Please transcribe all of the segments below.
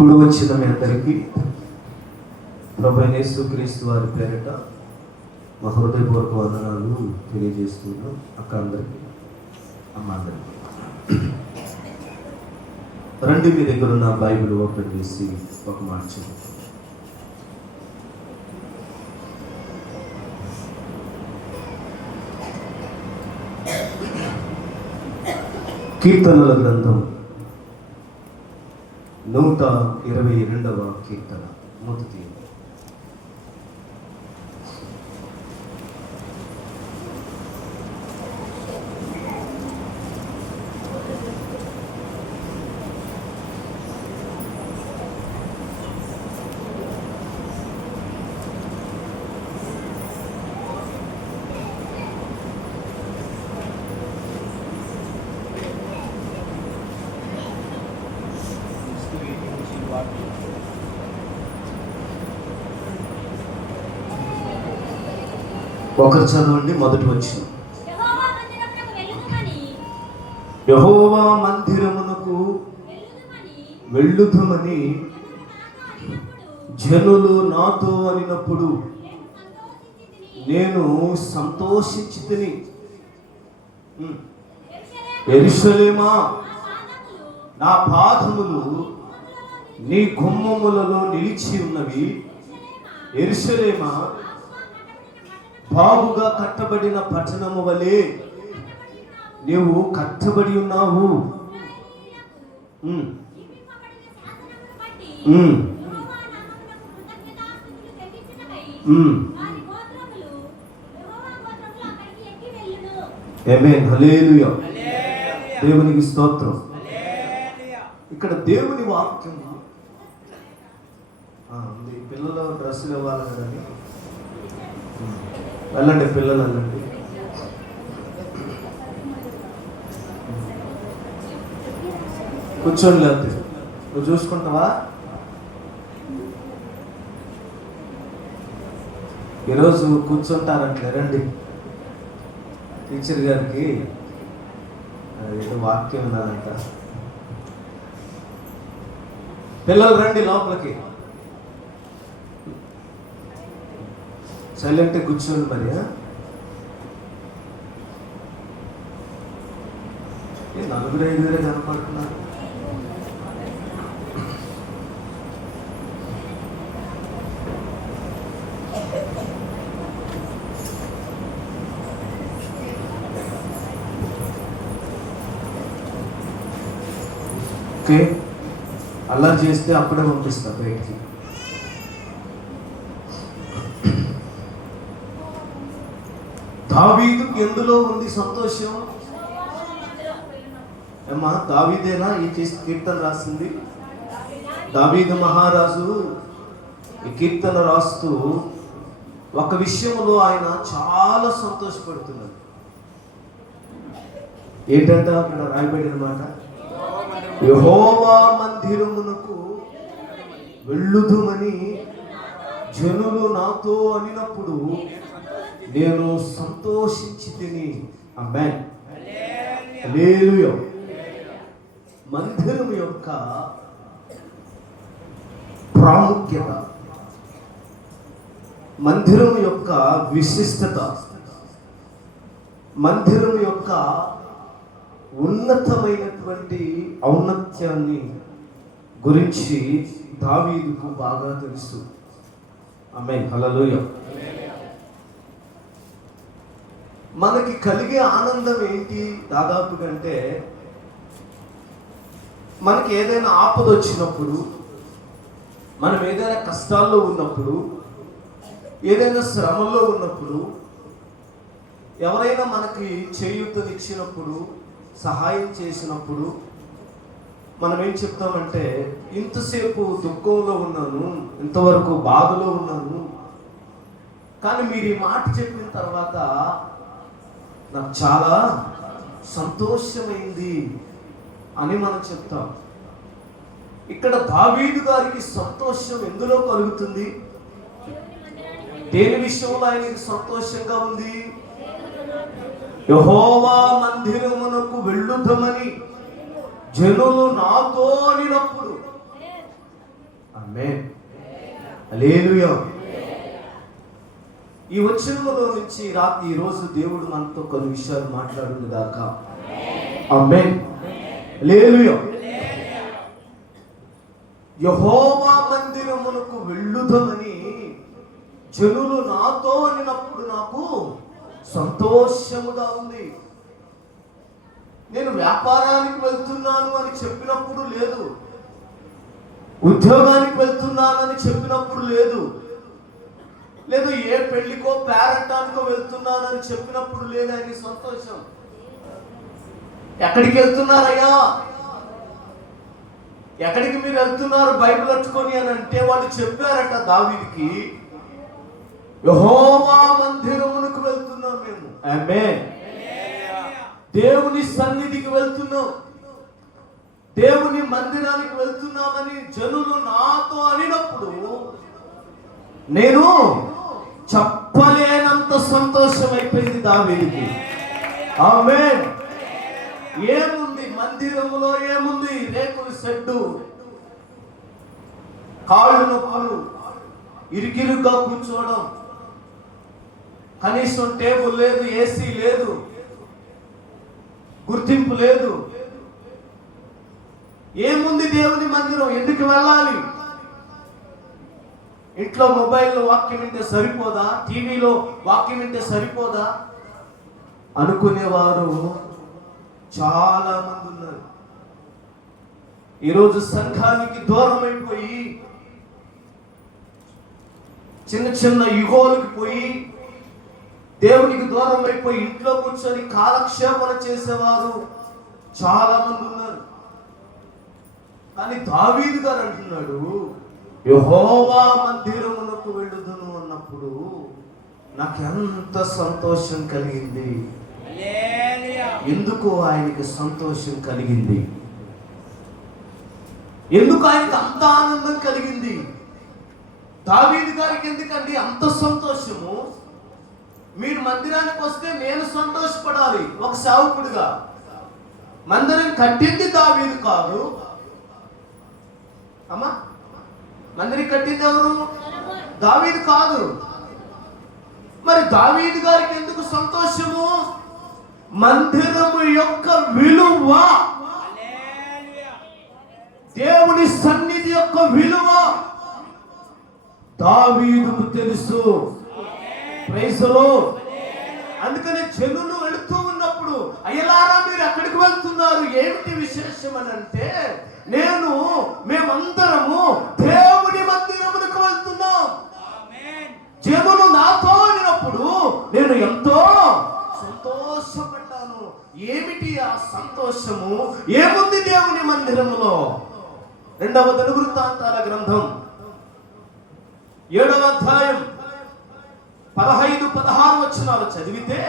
కూడి వచ్చిన మీ అందరికీ ప్రభువైన యేసుక్రీస్తు వారి పేరిట మా హృదయపూర్వక వందనాలు తెలియజేస్తున్నాం. అక్క అందరికీ, అమ్మ అందరికీ. రండి, మీ దగ్గర ఉన్న బైబిల్ ఓపెన్ చేసి ఒక మాట చదువుతాం. కీర్తనల గ్రంథం 122వ కీర్తన మొదటి. ఒకరు చదవండి. మొదటి వచ్చిన యెహోవా మందిరమునకు వెళ్ళుదుమని జనులు నాతో అనినప్పుడు నేను సంతోషించితిని. యెరూషలేమా, నా పాదములు నీ గుమ్మములలో నిలిచి ఉన్నవి. యెరూషలేమా, బాగుగా కట్టబడిన పట్టణము వలె నీవు కట్టబడి ఉన్నావు. ఆమేన్, హల్లెలూయా. దేవునికి స్తోత్రం. ఇక్కడ దేవుని వాక్యం పిల్లల డ్రెస్సులు ఇవ్వాలి కదండి. వెళ్ళండి పిల్లలు, వెళ్ళండి. కూర్చోండి, లేకపోతే నువ్వు చూసుకుంటావా? ఈరోజు కూర్చుంటారంటే రండి. టీచర్ గారికి ఏదో వాక్యం ఉన్నదంట. పిల్లలు రండి లోపలికి. సైలెంట్ కూర్చోండి మరి. నలుగురు ఐదుగురే కనపడుతున్నారు. ఓకే, అల్లరి చేస్తే అప్పుడే పంపిస్తా బయటికి. దావీదుకు ఎందులో ఉంది సంతోషం? ఏమ్మా, దావీదేనా ఈ కీర్తన రాసింది? దావీదు మహారాజు ఈ కీర్తన రాస్తూ ఒక విషయంలో ఆయన చాలా సంతోషపడుతున్నాడు. ఏంటంట అక్కడ రాయబడిన మాట? యెహోవా మందిరమునకు వెళ్ళుదుమని జనులు నాతో అనినప్పుడు నేను సంతోషించితిని. ఆమేన్, హల్లెలూయా. మందిరం యొక్క ప్రాముఖ్యత, మందిరం యొక్క విశిష్టత, మందిరం యొక్క ఉన్నతమైనటువంటి ఔన్నత్యాన్ని గురించి దావీదుకు బాగా తెలుసు. ఆమేన్, హల్లెలూయా. మనకి కలిగే ఆనందం ఏంటి దాదాపుగా అంటే, మనకి ఏదైనా ఆపద వచ్చినప్పుడు, మనం ఏదైనా కష్టాల్లో ఉన్నప్పుడు, ఏదైనా శ్రమల్లో ఉన్నప్పుడు, ఎవరైనా మనకి చేయూతనిచ్చినప్పుడు, సహాయం చేసినప్పుడు మనం ఏం చెప్తామంటే, ఇంతసేపు దుఃఖంలో ఉన్నాను, ఇంతవరకు బాధలో ఉన్నాను, కానీ మీరు ఈ మాట చెప్పిన తర్వాత నాకు చాలా సంతోషమైంది అని మనం చెప్తాం. ఇక్కడ దావీదు గారికి సంతోషం ఎందులో కలుగుతుంది? దేని విషయంలో ఆయనకి సంతోషంగా ఉంది? యెహోవా మందిరమునకు వెళ్ళుదమని జనులు నాతో అనినప్పుడు ఆమేన్. హల్లెలూయా. ఈ వచనములో నుంచి ఈ రోజు దేవుడు మనతో కొన్ని విషయాలు మాట్లాడును గాక. ఆమేన్. హల్లెలూయా. యెహోవా మందిరమునకు వెళ్ళుదమని జనులు నాతో అనినప్పుడు నాకు సంతోషముగా ఉంది. నేను వ్యాపారానికి వెళ్తున్నాను అని చెప్పినప్పుడు లేదు, ఉద్యోగానికి వెళ్తున్నానని చెప్పినప్పుడు లేదు, లేదు ఏ పెళ్లికో పేరంటానికో వెళ్తున్నానని చెప్పినప్పుడు లేదు ఆయన సంతోషం. ఎక్కడికి వెళ్తున్నారయ్యా, ఎక్కడికి మీరు వెళ్తున్నారు బైబిల్ పట్టుకొని అని అంటే వాళ్ళు చెప్పారట దావీదుకి, యెహోవా మందిరమునకు వెళ్తున్నాం మేము. ఆమేన్. దేవుని సన్నిధికి వెళ్తున్నాం, దేవుని మందిరానికి వెళ్తున్నామని జనులు నాతో అనినప్పుడు నేను చెప్పలేనంత సంతోషం అయిపోయింది దావీదుకి. ఆమేన్. ఏముంది మందిరములో, ఏముంది రేకుల షెడ్డు, కాళ్ళు నొప్పులు, ఇరుకిరుగ్గా కూర్చోవడం, కనీసం టేబుల్ లేదు, ఏసీ లేదు, గుర్తింపు లేదు. ఏముంది దేవుని మందిరం, ఎందుకు వెళ్ళాలి? ఇంట్లో మొబైల్లో వాక్యం వింటే సరిపోదా, టీవీలో వాక్యం వింటే సరిపోదా అనుకునేవారు చాలా మంది ఉన్నారు. ఈరోజు సంఘానికి దూరం అయిపోయి చిన్న చిన్న యుగోలకు పోయి దేవునికి దూరం అయిపోయి ఇంట్లో కూర్చొని కాలక్షేపణ చేసేవారు చాలా మంది ఉన్నారు. కానీ దావీదు గారు అంటున్నాడు, యెహోవా మందిరమునకు వెళ్ళుదును అన్నప్పుడు నాకు ఎంత సంతోషం కలిగింది. ఎందుకు ఆయనకి సంతోషం కలిగింది? ఎందుకు ఆయనకి అంత ఆనందం కలిగింది? దావీదు గారికి ఎందుకండి అంత సంతోషము? మీరు మందిరానికి వస్తే నేను సంతోషపడాలి ఒక సేవకుడిగా. మందిరం కట్టింది దావీదు కాదు అమ్మా, మందిరం కట్టింది ఎవరు? దావీదు కాదు. మరి దావీదు గారికి ఎందుకు సంతోషము? మందిరము యొక్క విలువ, దేవుని సన్నిధి యొక్క విలువ దావీదుకు తెలుసు. Praise the lord. అందుకనే జనులు వెళుతూ ఉన్నప్పుడు, అయ్యలారా మీరు ఎక్కడికి వెళ్తున్నారు, ఏమిటి విశేషం అని అంటే, మేమందరము దేవుని మందిరమునకు వెళ్తున్నాం. జనులు నాతో అనినప్పుడు నేను ఎంతో సంతోషపడ్డాను. ఏమిటి ఆ సంతోషము? ఏముంది దేవుని మందిరములో? 2వ దినవృత్తాంతాల గ్రంథం 7వ అధ్యాయం 15-16 వచనాలు చదివితే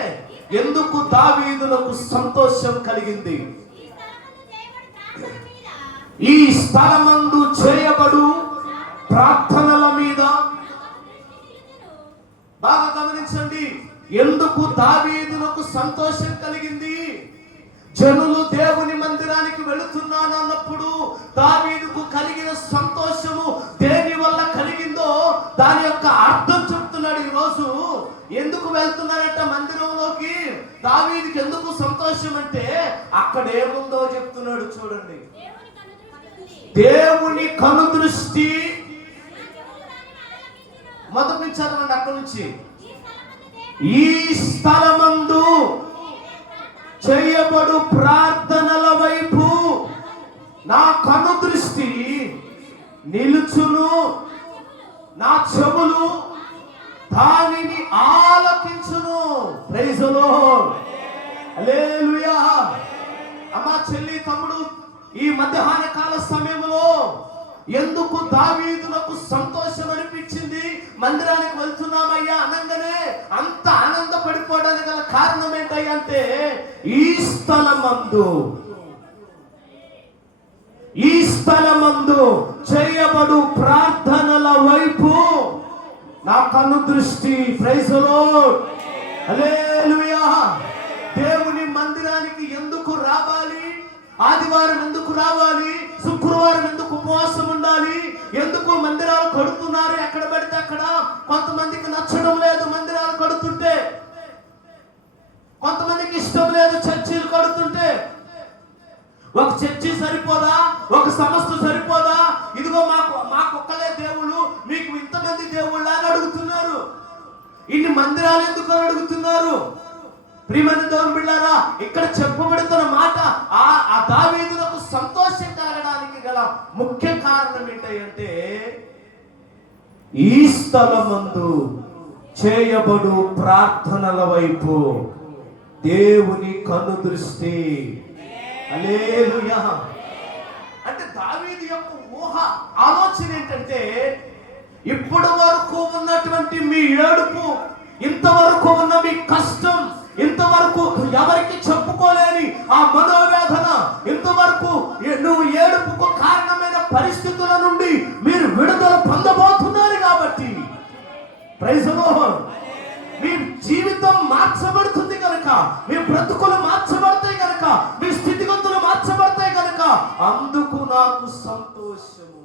ఎందుకు దావీదులకు సంతోషం కలిగింది? ఈ స్థలమందు చేయబడు ప్రార్థనల మీద, బాగా గమనించండి, ఎందుకు దావీదులకు సంతోషం కలిగింది? జనులు దేవుని మందిరానికి వెళుతున్నాను అన్నప్పుడు దావీదుకు కలిగిన సంతోషము దేని వల్ల కలిగిందో దాని యొక్క అర్థం చెప్తున్నాడు ఈరోజు. ఎందుకు వెళ్తున్నారట మందిరంలోకి? దావీదుకి ఎందుకు సంతోషం అంటే అక్కడ ఏముందో చెప్తున్నాడు చూడండి. దేవుని కనుదృష్టి, మొదటి నుంచి చదవండి అక్కడి నుంచి. ఈ స్థలమందు చేయబడు ప్రార్థనల వైపు నా కనుదృష్టి నిలుచును, నా చెవులు దానిని ఆలకించును. Praise the Lord. హల్లెలూయా. అమ్మా, చెల్లి, తమ్ముడు, ఈ మధ్యాహ్న కాల సమయంలో ఎందుకు దావీదులకు సంతోషం అనిపించింది? మందిరానికి వెళ్తున్నామయ్యా అనగానే అంత ఆనందపడిపోవడానికి గల కారణం ఏంటయ్యా అంటే, ఈ స్థలమందు చేయబడు ప్రార్థనల వైపు నా కన్ను దృష్టి. Praise the Lord. హల్లెలూయా. దేవుని మందిరానికి ఎందుకు రావాలి? ఆదివారం ఎందుకు రావాలి? శుక్రవారం ఎందుకు ఉపవాసం ఉండాలి? ఎందుకు మందిరం కొంతమందికి నచ్చడం లేదు మందిరాలు కడుతుంటే, కొంతమందికి ఇష్టం లేదు చర్చిలు కడుతుంటే. ఒక చర్చి సరిపోదా, ఒక సంస్థ సరిపోదా, ఇదిగో మాకొక్కలే దేవుళ్ళు, మీకు ఇంతమంది దేవుళ్ళ అని అడుగుతున్నారు. ఇన్ని మందిరాలు ఎందుకు అని అడుగుతున్నారు. ప్రియమైన దేవుని బిడ్డలారా, ఇక్కడ చెప్పబడుతున్న మాట ఆ దావీదులకు సంతోషం కలగడానికి గల ముఖ్య కారణం ఏంటంటే, ఈ స్థలమందు చేయబడు ప్రార్థనల వైపు దేవుని కన్ను దృష్టి. హల్లెలూయా. అంటే దావీదు యొక్క ఊహ ఆలోచన ఏంటంటే, ఇప్పటి వరకు ఉన్నటువంటి మీ ఏడుపు, ఇంతవరకు ఉన్న మీ కష్టం, ఇంతవరకు ఎవరికి చెప్పుకోలేని ఆ మనోవేదన, ఇంతవరకు నువ్వు ఏడుపుకు కారణమైన పరిస్థితుల నుండి మీరు విడుదల పొందబోతున్నారు కాబట్టి, ప్రైజ్ ది లార్డ్, మీ జీవితం మార్చబడుతుంది కనుక, మీ బ్రతుకులు మార్చబడతాయి కనుక, మీ స్థితిగతులు మార్చబడతాయి కనుక, అందుకు నాకు సంతోషము.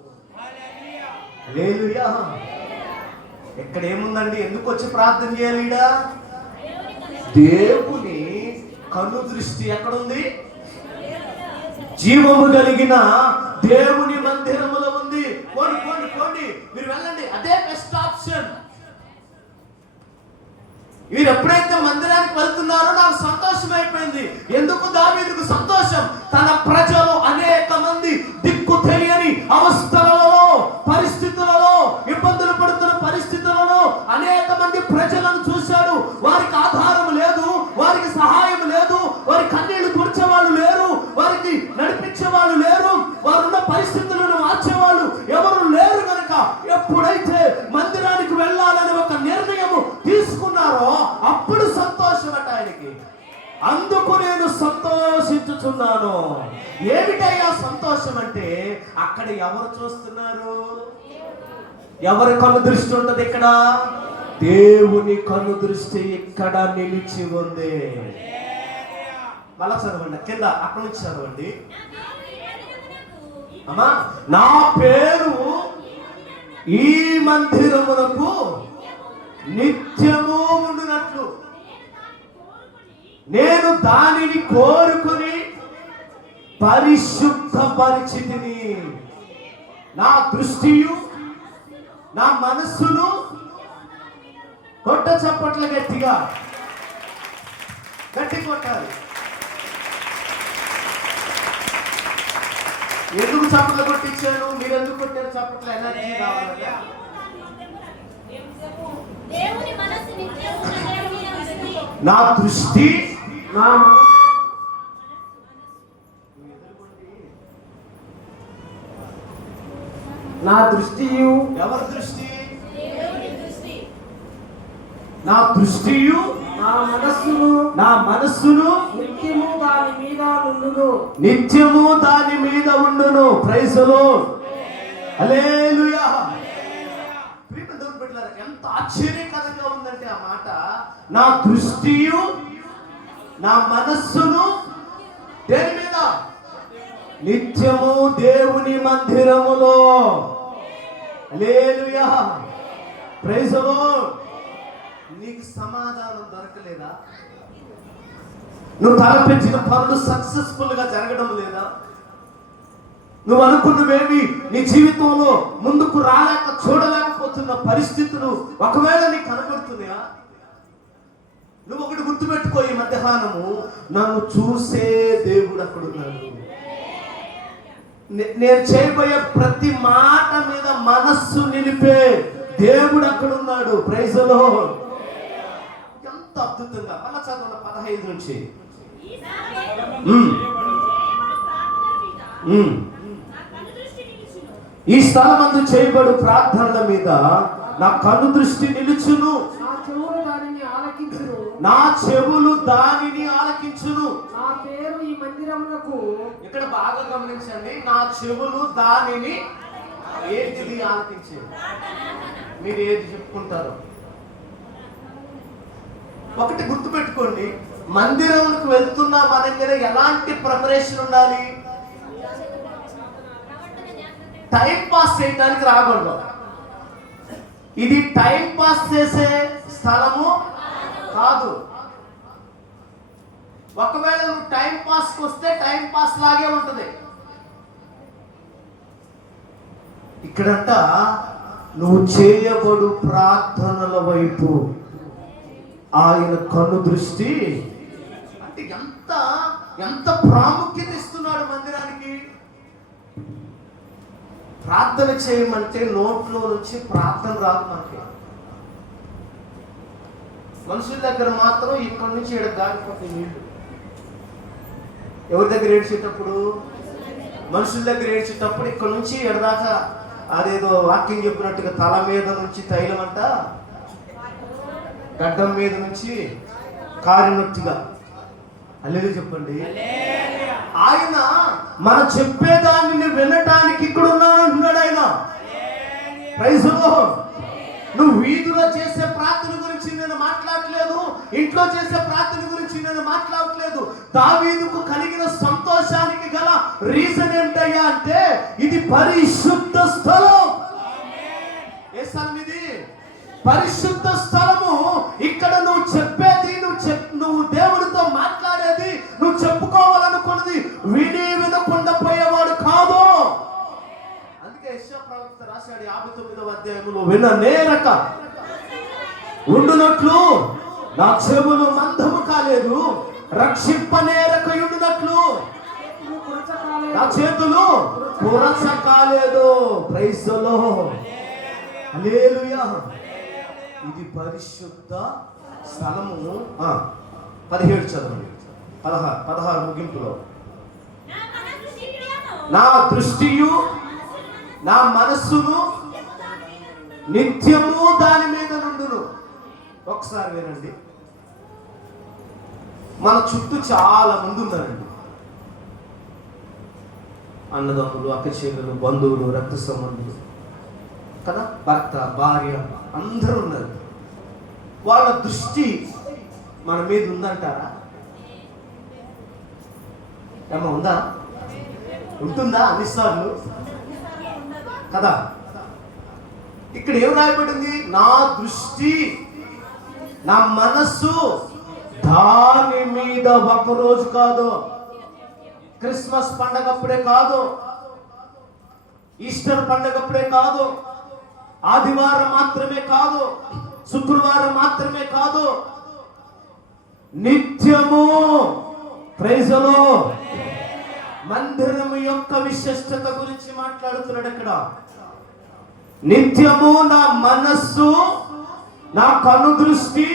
హల్లెలూయా. ఇక్కడ ఏముందండి? ఎందుకు వచ్చి ప్రార్థన చేయాలి? దేవుని కన్ను దృష్టి ఎక్కడుంది? జీవము కలిగిన దేవుని మందిరములో ఉంది. పోండి మీరు వెళ్ళండి, అదే బెస్ట్ ఆప్షన్. మీరు ఎప్పుడైతే మందిరానికి వెళ్తున్నారో నాకు సంతోషం అయిపోయింది. ఎందుకు దావీదుకు సంతోషం? తన ప్రజలు అనేక మంది దిక్కు తెలియని అవస్థలలో, పరిస్థితులలో, ఇబ్బందులు పడుతున్న పరిస్థితులలో అనేక మంది ప్రజలను చూశాడు. వారికి ఆధారం లేదు, వారికి సహాయం లేదు, వారి కన్నీళ్లు తుడిచేవాళ్ళు లేరు, వారికి నడిపించేవాళ్ళు లేరు, వారున్న పరిస్థితులను మార్చేవాళ్ళు ఎవరు లేరు కనుక ఎప్పుడైతే మందిరానికి వెళ్ళాలని ఒక నిర్ణయము తీసుకున్నారో అప్పుడు సంతోషమట ఆయనకి. అందుకు నేను సంతోషించుచున్నాను. ఏమిటయ్యా సంతోషం అంటే, అక్కడ ఎవరు చూస్తున్నారు? ఎవరి కన్ను దృష్టి ఉంటుంది? ఇక్కడ దేవుని కన్ను దృష్టి ఇక్కడ నిలిచి ఉంది. మళ్ళా చదవండి, కింద అక్కడి నుంచి చదవండి. అమ్మా, నా పేరు ఈ మందిరమునకు నిత్యము ఉండునట్లు నేను దానిని కోరుకుని పరిశుద్ధపరిచితిని. నా దృష్టియు నా మనస్సును, కొట్ట చప్పట్లు గట్టిగా, గట్టి కొట్టాలి. ఎందుకు చప్పట్లు కొట్టించాను? మీరు ఎందుకు కొట్టారు చప్పట్లు? ఎనర్జీ రావాలంటే నా దృష్టి నా దృష్టియు, ఎవరి దృష్టి? నా దృష్టియు నా మనస్సును నిత్యము దాని మీద ఉండును. నిత్యము దాని మీద ఉండును. Praise the Lord. హల్లెలూయా. ఎంత ఆశ్చర్యకరంగా ఉందంటే ఆ మాట. నా దృష్టియు నా మనస్సును దేని మీద? నిత్యము దేవుని మందిరములో. హల్లెలూయా. Praise the Lord. నీకు సమాధానం దొరకలేదా? నువ్వు తలపెట్టిన పనులు సక్సెస్ఫుల్ గా జరగడం లేదా? నువ్వు అనుకున్నవేమి నీ జీవితంలో ముందుకు రాలేక చూడలేకపోతున్న పరిస్థితులు ఒకవేళ నీకు కనబడుతున్నాయా? నువ్వు ఒకటి గుర్తుపెట్టుకో, ఈ మధ్యాహ్నము నన్ను చూసే దేవుడు అక్కడ ఉన్నాడు. నేను చేయబోయే ప్రతి మాట మీద మనస్సు నిలిపే దేవుడు అక్కడ ఉన్నాడు. Praise the lord. ఎంత అద్భుతంగా. మళ్ళా చదవండి 15 నుంచి. ఈ స్థలమందు చేయబడు ప్రార్థనల మీద నా కన్ను దృష్టి నిలుచును. నా చెవులు దానిని ఆలకించును. నా పేరు ఈ మందిరమునకు, ఇక్కడ బాగా గమనించండి, నా చెవులు దానిని ఏంటిది ఆలకించేది? మీరు ఏది చెప్పుకుంటారు? ఒకటి గుర్తుపెట్టుకోండి, మందిరంకు వెళ్తున్నా మన దగ్గర ఎలాంటి ప్రిపరేషన్ ఉండాలి? టైం పాస్ చేయడానికి రాకూడదు. ఇది టైం పాస్ చేసే స్థలము కాదు. ఒకవేళ నువ్వు టైం పాస్కి వస్తే టైం పాస్ లాగే ఉంటుంది. ఇక్కడంట నువ్వు చేయబడు ప్రార్థనల వైపు ఆయన కన్ను దృష్టి. అంటే ఎంత ఎంత ప్రాముఖ్యత ఇస్తున్నాడు మందిరానికి. ప్రార్థన చేయమంటే నోట్లో నుంచి ప్రార్థన రాదు మనకి. మనుషుల దగ్గర మాత్రం ఇక్కడ నుంచి ఇక్కడ గాలిపోతాయి నీళ్లు. ఎవరి దగ్గర ఏడ్చేటప్పుడు? మనుషుల దగ్గర ఏడ్చేటప్పుడు ఇక్కడ నుంచి ఎడదాకా అదేదో వాక్యం చెప్పినట్టుగా తల మీద నుంచి తైలం అంట, గడ్డం మీద నుంచి కారినట్టుగా. అల్లెలు చెప్పండి. ఆయన మనం చెప్పేదాన్ని వినటానికి ఇక్కడ ఉన్నాడు అంటున్నాడు ఆయన. Praise lord. నువ్వు వీధిలో చేసే ప్రార్థన గురించి నేను మాట్లాడట్లేదు, ఇంట్లో చేసే ప్రార్థన గురించి నేను మాట్లాడట్లేదు. దావీదుకు కలిగిన సంతోషానికి గల రీజన్ ఏంటయ్యా అంటే ఇది పరిశుద్ధ స్థలం. ఏ స్థలం ఇది? పరిశుద్ధ స్థలము. ఇక్కడ నువ్వు చెప్పేది, నువ్వు దేవుడితో మాట్లాడేది, నువ్వు చెప్పుకోవాలనుకున్నది విని వినకుండా పోయేవాడు కాదు. అందుకే యెషయా ప్రవక్త రాశాడు 59వ అధ్యాయంలో, విననేరక ఉండునట్లు నా చెవులు మందము కాలేదు, రక్షింపనేరక ఉండునట్లు నా చేతులు పురచ కాలేదు. Praise the Lord. హల్లెలూయా. ఇది పరిశుద్ధ స్థలము. 17 చదవండి. 16 ముగింపులో, నా దృష్టియు నా మనస్సును నిత్యము దాని మీద నుండును. ఒకసారి వినండి. మన చుట్టూ చాలా మంది ఉన్నారండి. అన్నదమ్ములు, అక్కచెల్లెలు, బంధువులు, రక్త సంబంధులు కదా, భర్త, భార్య అందరూ ఉన్నారు. వాళ్ళ దృష్టి మన మీద ఉందంటారా? ఏమో ఉందా? ఉంటుందా? అన్నిసార్లు కదా. ఇక్కడ ఏం రాయబడింది? నా దృష్టి, నా మనస్సు దాని మీద. ఒకరోజు కాదు, క్రిస్మస్ పండగప్పుడే కాదు, ఈస్టర్ పండగప్పుడే కాదు, ఆదివారం మాత్రమే కాదు, శుక్రవారం మాత్రమే కాదు, నిత్యము. Praise the lord. మందిరం యొక్క విశిష్టత గురించి మాట్లాడుతున్నాడు ఇక్కడ. నిత్యము నా మనస్సు, నా కను దృష్టి.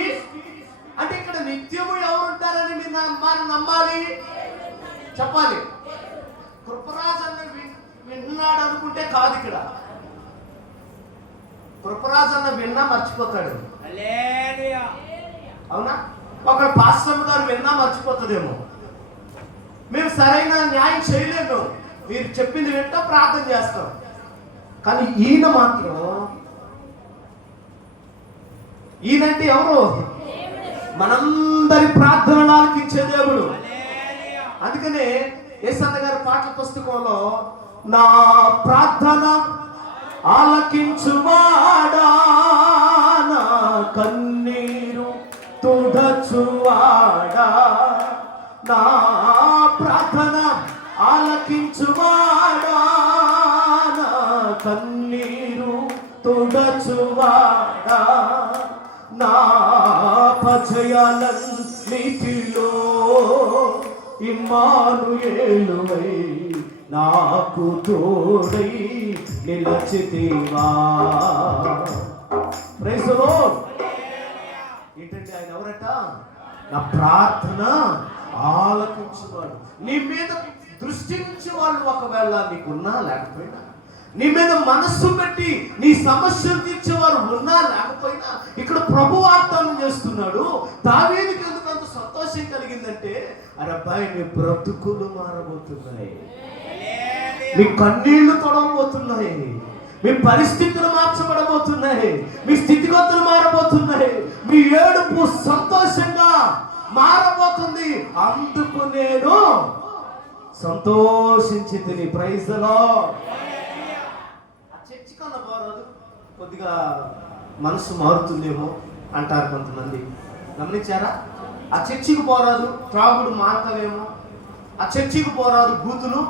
అంటే ఇక్కడ నిత్యము ఎవరు ఉంటారని మీరు నమ్మాలి, చెప్పాలి. కృపరాజు అన్న విన్నాడు అనుకుంటే కాదు. ఇక్కడ కృపరాజు అన్న విన్నా మర్చిపోతాడు. అవునా? ఒక పాస్టర్ గారు విన్నా మర్చిపోతుందేమో. మేము సరైన న్యాయం చేయలేము. మీరు చెప్పింది వింటా, ప్రార్థన చేస్తాం. కానీ ఈయన మాత్రం, ఈయనంటే ఎవరు? మనందరి ప్రార్థనలు ఆలకించే దేవుడు. అందుకనే యేసన్న గారి పాటల పుస్తకంలో, నా ప్రార్థన ఆలకించువాడా, నా కన్నీరు తుడచువాడా, నా ప్రార్థన ఆలకించువాడా, నా కన్నీరు తుడచువాడా, నా పజయాలన్నిటిలో ఇమ్మానుయేలువై నాకు తోడై నిలచితివా. Praise the lord. ఏంటంటే ఆయన ఎవరట? నా ప్రార్థన ఆలకించువాడు. నీ మీద దృష్టి నుంచి వాళ్ళు ఒకవేళ నీకున్నా లేకపోయినా, నీ మీద మనస్సు పెట్టి నీ సమస్యలు తీర్చేవారు ఉన్నా లేకపోయినా, ఇక్కడ ప్రభు వాగ్దానం చేస్తున్నాడు. దావీదుకి ఎందుకు అంత సంతోషం కలిగిందంటే, అరే అబ్బాయి నీ బ్రతుకులు మారబోతున్నాయి, మీ కన్నీళ్లు తొడవబోతున్నాయి, మీ పరిస్థితులు మార్చబడబోతున్నాయి, మీ స్థితిగతులు మారబోతున్నాయి, మీ ఏడుపు సంతోషంగా మారబోతుంది. అందుకు నేను సంతోషించి తిని. Praise the lord. చర్చి కన్నా పోరాదు, కొద్దిగా మనసు మారుతుందేమో అంటారు కొంతమంది. గమనించారా? ఆ చర్చికి పోరాదు త్రాగుడు మాంతావేమో, ఆ చర్చికి పోరాదు బూతులు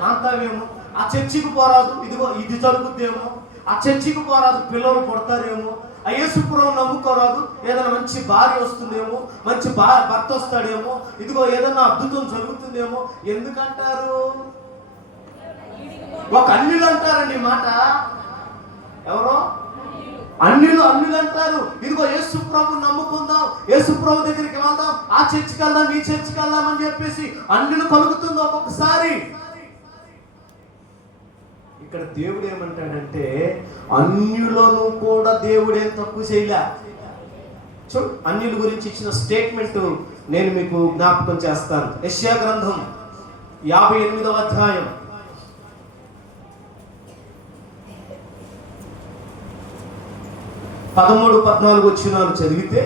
మాంతావేమో, ఆ చర్చికి పోరాదు ఇదిగో ఇది జరుగుద్దేమో, ఆ చర్చికి పోరాదు పిల్లలు పుడతారేమో, ఆ యేసుప్రభువుని నమ్ముకోరాదు ఏదైనా మంచి భార్య వస్తుందేమో, మంచి భర్త వస్తాడేమో, ఇదిగో ఏదైనా అద్భుతం జరుగుతుందేమో. ఎందుకంటారు? ఒక అన్యులు అంటారండి ఈ మాట. ఎవరో అన్యులు అంటారు. ఇదిగో యేసుప్రభువుని నమ్ముకుందాం, యేసుప్రభు దగ్గరికి వెళ్దాం, ఆ చర్చికి వెళ్దాం, ఈ చర్చికి వెళ్దాం అని చెప్పేసి అన్యులు కలుగుతుంది ఒక్కొక్కసారి. ఇక్కడ దేవుడు ఏమంటాడంటే అన్యులను కూడా దేవుడేం తక్కువ చేయలే. చూడు, అన్యుల గురించి ఇచ్చిన స్టేట్మెంట్ నేను మీకు జ్ఞాపకం చేస్తాను. యెషయా గ్రంథం 58వ అధ్యాయం 13-14 వచనాలు చదివితే,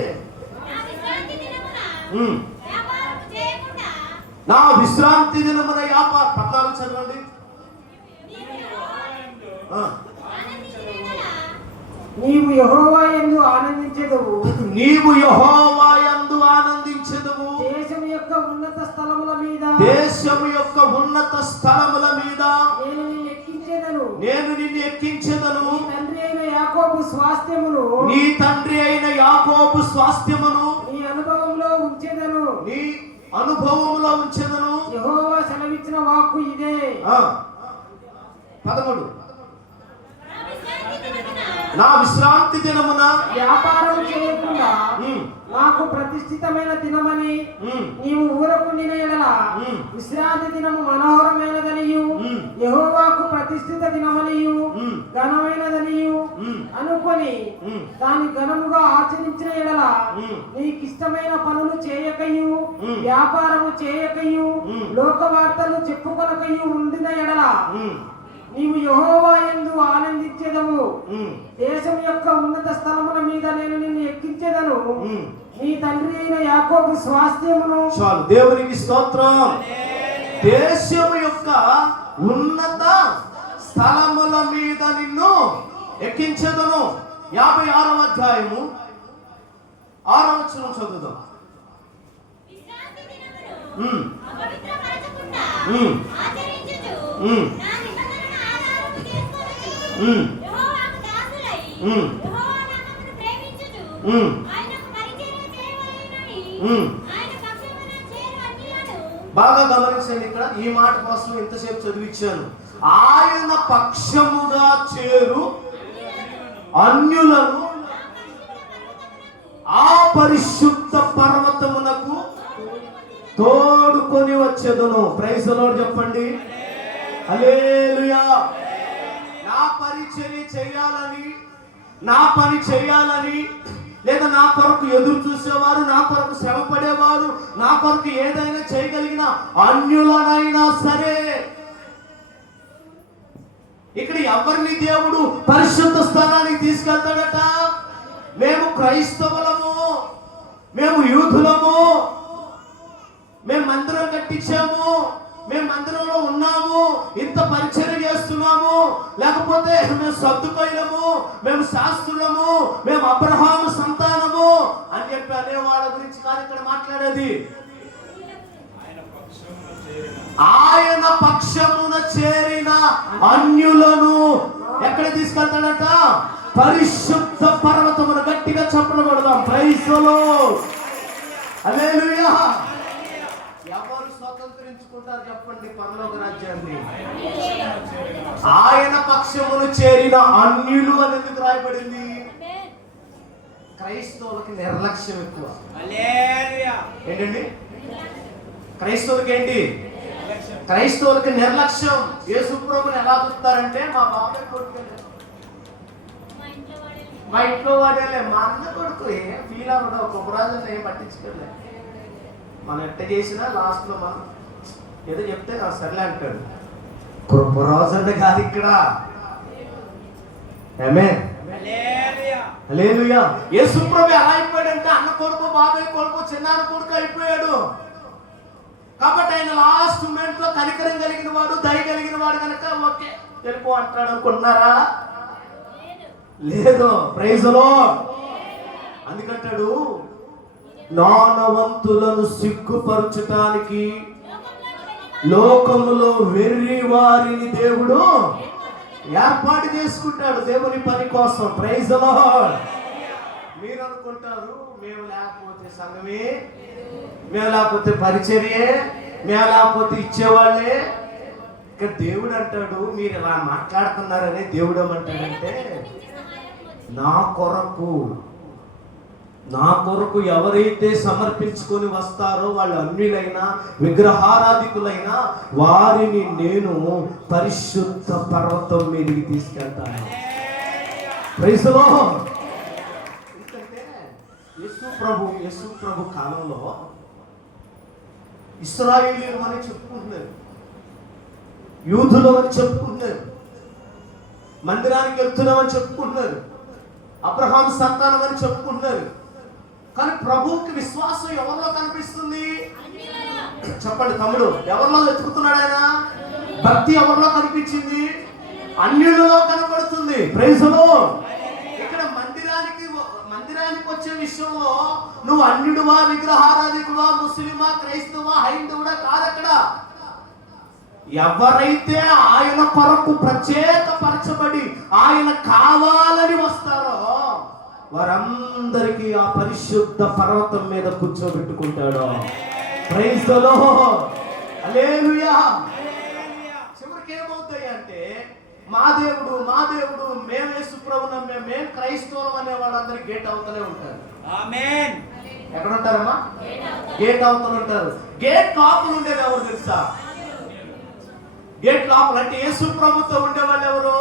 నా విశ్రాంతి దినమున 14 చదవండి. నీవు యెహోవా యందు ఆనందించెదవు, నీవు యెహోవా యందు ఆనందించెదవు. దేశము యొక్క ఉన్నత స్థలముల మీద, దేశము యొక్క ఉన్నత స్థలముల మీద నేను నిన్ను ఎక్కించెదను, నేను నిన్ను ఎక్కించెదను. నీ తండ్రి అయిన యాకోబు స్వాస్థ్యమును, నీ తండ్రి అయిన యాకోబు స్వాస్థ్యమును నీ అనుభవంలో ఉంచెదను, నీ అనుభవములో ఉంచెదను. యెహోవా సెలవిచ్చిన వాక్కు ఇదే. 13 నా విశ్రాంతి దినమున వ్యాపారం చేయకుండా నాకు ప్రతిష్ఠితమైన దినమని నీవు ఊరకుండిన ఎడల విశ్రాంతి దినము మనోహరమైనదనియు యెహోవాకు ప్రతిష్ఠిత దినమనియు ఘనమైనదనియు అనుకొని దాని ఘనముగా ఆచరించిన ఎడల నీకిష్టమైన పనులు చేయకయు వ్యాపారము చేయకయు లోక వార్తలు చెప్పుకొనకయు ఉండిన ఎడల నీవు యెహోవా యందు ఆనందించెదవు. దేశం యొక్క ఉన్నత స్థలముల మీద నేను నిన్ను ఎక్కించెదను, నీ తండ్రి అయిన యాకోబు స్వాస్థ్యమును. చాలు, దేవునికి స్తోత్రం. దేశం యొక్క ఉన్నత స్థలముల మీద నిన్ను ఎక్కించెదను. 56వ అధ్యాయము 6వ వచనం చదువుదాం. బాగా గమనించండి, ఇక్కడ ఈ మాట కోసం ఇంతసేపు చదివించాను. ఆయన పక్షముగా చేరు అన్యులను ఆ పరిశుద్ధ పర్వతమునకు తోడుకొని వచ్చేదను. ప్రైజ్ ది లార్డ్ చెప్పండి. హల్లెలూయా. నా పరిచర్య చేయాలని, నా పని చేయాలని, లేదా నా కొరకు ఎదురు చూసేవారు, నా కొరకు శ్రమ పడేవారు, నా కొరకు ఏదైనా చేయగలిగిన అన్యులనైనా సరే, ఇక్కడ ఎవరిని దేవుడు పరిశుద్ధ స్థానానికి తీసుకెళ్తాడట? మేము క్రైస్తవులము, మేము యూదులము, మేము మందిరం కట్టించాము, మేము మందిరంలో ఉన్నాము, ఇంత పరిచర్య చేస్తున్నాము, లేకపోతే మేము సర్దుకోయలము, మేము శాస్త్రులము, మేము అబ్రహాము సంతానము అని చెప్పి అనే వాళ్ళ గురించి కాదు ఇక్కడ మాట్లాడేది. ఆయన పక్షమున చేరిన అన్యులను ఎక్కడ తీసుకెళ్తాడట? పరిశుద్ధ పర్వతమును. గట్టిగా చప్పట్లు కొడదాం. Praise the Lord. హల్లెలూయా. ఎవరు స్వతంత్రించుకుంటారు చెప్పండి పరలోక రాజ్యాన్ని? ఆయన పక్షమును చేరిన అన్యులు అని ఎందుకు రాయబడింది? క్రైస్తవులకి నిర్లక్ష్యం ఎక్కువ. ఏంటండి క్రైస్తవులకి ఏంటి? క్రైస్తవులకి నిర్లక్ష్యం. యేసు ప్రభువుని ఎలా చూస్తారంటే మా బాబాయ్ కొడుకు, మా ఇంట్లో వాడేలే, మా అన్న కొడుకు, ఏం ఫీల్ అవ్వడం, ఒక రోజు ఏం పట్టించుకోలే, మనం ఎట్ట చేసినా లాస్ట్ లో మనం ఏదో చెప్తే సర్లే అంటాడు. కృపరాజు కాదు ఇక్కడ. ఆమేన్. హల్లెలూయా. యేసు ప్రభు ఎలా అయిపోయాడంటే అన్న కొడుకు, బాబాయ్ కొడుకు, చిన్నాన్న కొడుకు అయిపోయాడు. కాబట్టి ఆయన లాస్ట్ మూమెంట్ లో కనికరం కలిగిన వాడు, దయ కలిగిన వాడు కనుక ఓకే తెలుపు అంటాడు అనుకుంటున్నారా? లేదు. Praise lord. అందుకంటాడు, జ్ఞానవంతులను సిగ్గుపరచటానికి లోకములో వెర్రి వారిని దేవుడు ఏర్పాటు చేసుకుంటాడు దేవుని పని కోసం. Praise lord. మీరు అనుకుంటారు, మేము లేకపోతే సంఘమే, మేము లేకపోతే పరిచర్యే, మేము లేకపోతే ఇచ్చేవాళ్ళే. ఇక్కడ దేవుడు అంటాడు, మీరు ఇలా మాట్లాడుతున్నారనే దేవుడు ఏమంటాడంటే, నా కొరకు ఎవరైతే సమర్పించుకొని వస్తారో వాళ్ళు అన్యులైనా విగ్రహారాధికులైనా వారిని నేను పరిశుద్ధ పర్వతం మీదకి తీసుకెళ్తాను. Praise lord. ఎందుకంటే యేసు ప్రభు కాలంలో ఇశ్రాయేలీయులు అని చెప్పుకుంటున్నారు, యూదులు అని చెప్పుకుంటున్నారు, మందిరానికి వెళ్తున్నామని చెప్పుకుంటున్నారు, అబ్రహాం సంతానం అని చెప్పుకుంటున్నారు. కానీ ప్రభువుకి విశ్వాసం ఎవరిలో కనిపిస్తుంది? చెప్పండి తమ్ముడు, ఎవరిలో వెతుకుతున్నాడు ఆయన? భక్తి ఎవరిలో కనిపించింది? అన్యులలో కనబడుతుంది. Praise lord. ఇక్కడ మందిరానికి వచ్చే విషయంలో నువ్వు అన్యుడువా, విగ్రహారాధికువా, ముస్లిమా, క్రైస్తవా, హైందవుడా కాదు. అక్కడ ఎవరైతే ఆయన కొరకు ప్రత్యేకపరచబడి ఆయన కావాలని వస్తారో వారందరికీ ఆ పరిశుద్ధ పర్వతం మీద కూర్చోబెట్టుకుంటాడు. Praise the Lord. హల్లెలూయా. చివరికి ఏమవుతాయి అంటే, మా దేవుడు మేము యేసు ప్రభువుని నమ్మే, మేము క్రైస్తవులం అనే వాళ్ళందరూ గేట్ అవుతూనే ఉంటారు. ఆమేన్. ఎక్కడ ఉంటారమ్మా? గేట్ అవుతూనే ఉంటారు. గేట్ లోపల ఉండేది ఎవరు తెలుసా? గేట్ లోపల అంటే యేసు ప్రభుతో ఉండేవాళ్ళు ఎవరు?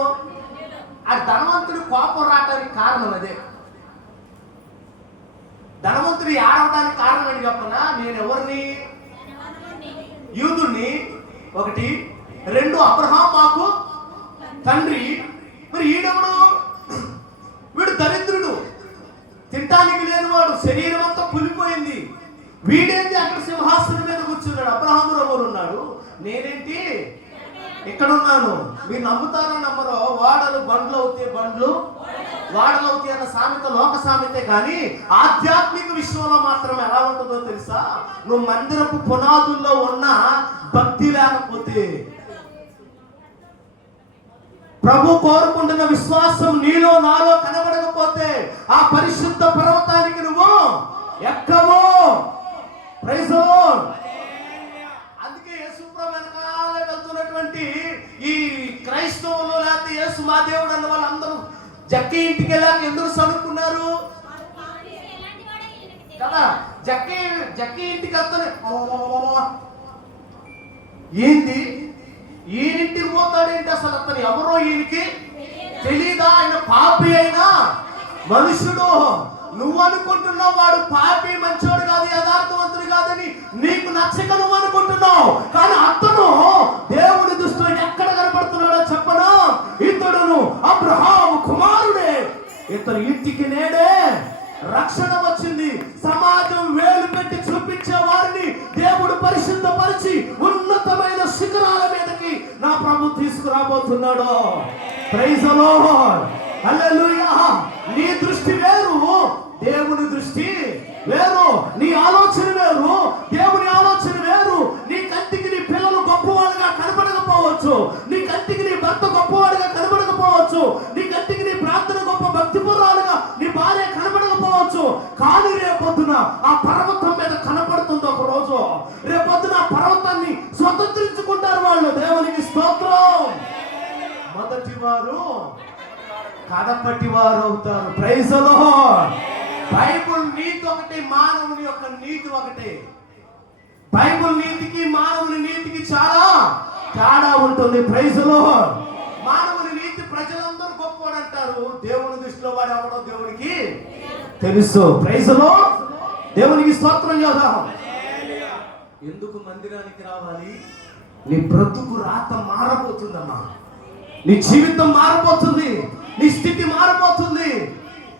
ఆ ధనవంతుడు కోపం రావడానికి కారణం అదే. ధనవంతుడు ఏడవడానికి కారణం అని చెప్పనా? నేను ఎవరిని? యూదుని. ఒకటి. రెండు, అబ్రహాం మాకు తండ్రి. మరి ఈడెవడు? వీడు దరిద్రుడు, తినటానికి లేనివాడు, శరీరం అంతా కులిపోయింది. వీడేంటి అక్కడ సింహాసనం మీద కూర్చున్నాడు, అబ్రహాము రమ్ములు ఉన్నాడు. నేనేంటి ఇక్కడ ఉన్నాను. మీరు నమ్ముతారో నమ్మరో, వాడలు బండ్లు అవుతాయి, బండ్లు వాడలు అవుతాయి అన్న సామెత లోక సామెతే. కానీ ఆధ్యాత్మిక విషయంలో మాత్రం ఎలా ఉంటుందో తెలుసా? నువ్వు మందిరపు పునాదుల్లో ఉన్న భక్తి లేకపోతే, ప్రభు కోరుకుంటున్న విశ్వాసం నీలో నాలో కనబడకపోతే ఆ పరిశుద్ధ పర్వతానికి నువ్వు ఎక్కవు. Praise the lord. అందుకే యేసు ప్రభు వెనకాలే వెళ్తున్నటువంటి ఈ క్రైస్తవులు లేకపోతే యేసు మా దేవుడు అన్న వాళ్ళందరూ జక్కి ఇంటికి వెళ్ళాక ఎందుకు సనుక్కున్నారు కదా? జక్కి ఇంటికి వెళ్తానే ఏంది, ఈయనింటికి పోతాడేంటి? అసలు అతను ఎవరో ఈయనకి తెలీదా? ఆయన పాపి అయినా మనుషుడు. నువ్వు అనుకుంటున్నావు వాడు పాపి, మంచోడు కాదు, యథార్థవంతుడు కాదని నీకు నచ్చక నువ్వు అనుకుంటున్నావు. కానీ అతను దేవుడి దృష్టిలో ఎక్కడ కనబడుతున్నాడో చెప్పను. ఇతడును అబ్రహాము కుమారుడే. ఇతను ఇంటికి నేడే రక్షణ వచ్చింది. సమాజం వేలు పెట్టి చూపించే వారిని దేవుడు పరిశుద్ధపరిచి ఉన్నతమైన శిఖరాల మీదకి నా ప్రభు తీసుకురాబోతున్నాడు. Praise the Lord. హల్లెలూయా. నీ దృష్టి వేరు, దేవుని దృష్టి వేరు. నీ ఆలోచన వేరు, దేవుని ఆలోచన వేరు. నీ కంటికి నీ పిల్లలు గొప్పవాడుగా కనబడకపోవచ్చు, నీ కంటికి నీ భర్త గొప్పవాడుగా కనబడకపోవచ్చు, నీ కంటికి నీ ప్రార్థన గొప్ప భక్తిపూర్వాలుగా నీ భార్య కనబడకపోవచ్చు. కానీ రేపొద్దున ఆ పర్వతం మీద కనబడుతుంది ఒక రోజు. రేపొద్దున ఆ పర్వతాన్ని స్వతంత్రించుకుంటారు వాళ్ళు. దేవునికి స్తోత్రం. మొదటి వారు కడపటి వారు అవుతారు. Praise the lord. బైబిల్ నీతి ఒకటి, మానవుని యొక్క నీతి ఒకటి. బైబిల్ నీతికి మానవుని నీతికి చాలా తేడా ఉంటుంది. Praise the lord. మానవుని నీతి ప్రజలందరూ గొప్పవాడు అంటారు, దేవుని దృష్టిలో వాడు ఎవడో దేవునికి తెలుసు. Praise the lord. దేవునికి స్తోత్రం చేద్దాం. ఎందుకు మందిరానికి రావాలి? నీ బ్రతుకు రాత మారబోతుందమ్మా. నీ జీవితం మారబోతుంది, నీ స్థితి మారబోతుంది.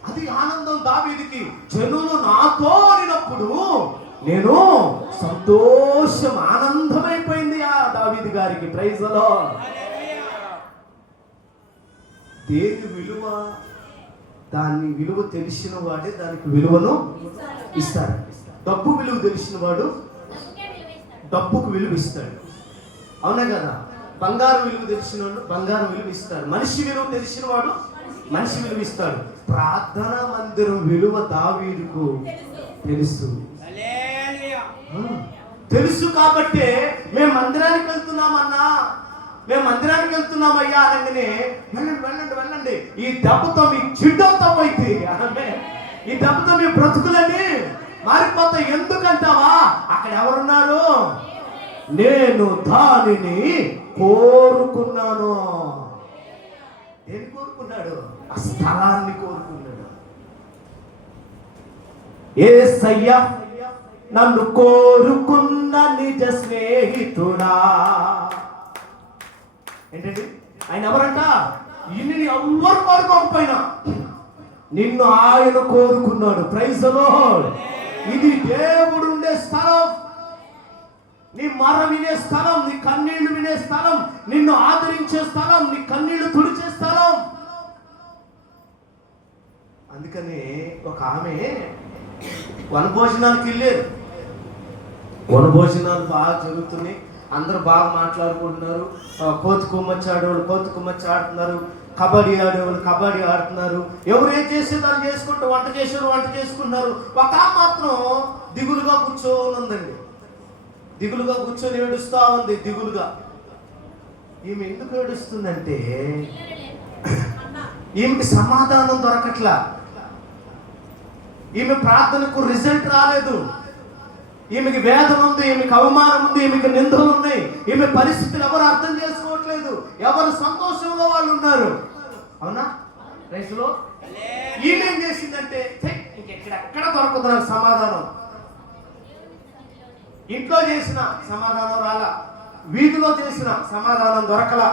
అది ఆనందం దావీదుకి. జనులు నాతో అనినప్పుడు నేను సంతోషం, ఆనందమైపోయింది ఆ దావీదు గారికి. Praise the lord. దేని విలువ దాని విలువ తెలిసిన వాడే దానికి విలువను ఇస్తాడు. డబ్బు విలువ తెలిసిన వాడు డబ్బుకు విలువ ఇస్తాడు, అవునా కదా? బంగారం విలువ తెలిసిన వాడు బంగారం విలువ ఇస్తాడు. మనిషి విలువ తెలిసిన వాడు మనిషి విలువ ఇస్తాడు. ప్రార్థనా మందిరం విలువ దావీదుకు తెలుసు. తెలుసు కాబట్టే మేము మందిరానికి వెళ్తున్నామన్నా, మేము మందిరానికి వెళ్తున్నామయ్యా అనగానే వెళ్ళండి వెళ్ళండి వెళ్ళండి, ఈ దెబ్బతో మీ జిడ్డంతా పోయింది, ఈ దెబ్బతో మీ బ్రతుకులని మారిపోతాయి. ఎందుకంటావా? అక్కడ ఎవరున్నారు? నేను దానిని కోరుకున్నాను. ఏం కోరుకున్నాడు? ఆ స్థలాన్ని కోరుకున్నాడు. యేసయ్యా నన్ను కోరుకున్న నిజ స్నేహితుడా. ఏంటండి ఆయన ఎవరంట? ఇన్ని ఎవ్వరు కోరుకోకపోయినా నిన్ను ఆయన కోరుకున్నాడు. Praise the lord. ఇది దేవుడు ఉండే స్థలం, నీ మర వినే స్థలం, నీ కన్నీళ్లు వినే స్థలం, నిన్ను ఆదరించే స్థలం, నీ కన్నీళ్లు తుడిచే స్థలం. అందుకని ఒక ఆమె వనభోజనాలకు వెళ్ళారు. వనభోజనాలు బాగా జరుగుతున్నాయి, అందరూ బాగా మాట్లాడుకుంటున్నారు. కోతి కొమ్మచ్చి ఆడేవాళ్ళు కోతి కొమ్మచ్చి ఆడుతున్నారు, కబడ్డీ ఆడేవాళ్ళు కబడ్డీ ఆడుతున్నారు. ఎవరు ఏం చేసేదాన్ని చేసుకుంటూ వంట చేసేవాళ్ళు వంట చేసుకుంటున్నారు. ఒక మాత్రం దిగులుగా కూర్చొని ఉందండి, దిగులుగా కూర్చొని ఏడుస్తా ఉంది. దిగులుగా ఈమె ఎందుకు ఏడుస్తుందంటే ఈమెకి సమాధానం దొరకట్లా, ఈమె ప్రార్థనకు రిజల్ట్ రాలేదు, ఈమెకి వేదన ఉంది, ఈమెకి అవమానం ఉంది, ఈమెకి నిందలు ఉన్నాయి, ఈమె పరిస్థితులు ఎవరు అర్థం చేసుకోవట్లేదు, ఎవరు సంతోషంలో వాళ్ళు ఉన్నారు, అవునా? రైతులో ఈమె ఏం చేసిందంటే ఇంకెక్కడెక్కడ దొరకదు నాకు సమాధానం. ఇంట్లో చేసిన సమాధానం రాలా, వీధిలో చేసిన సమాధానం దొరకలా,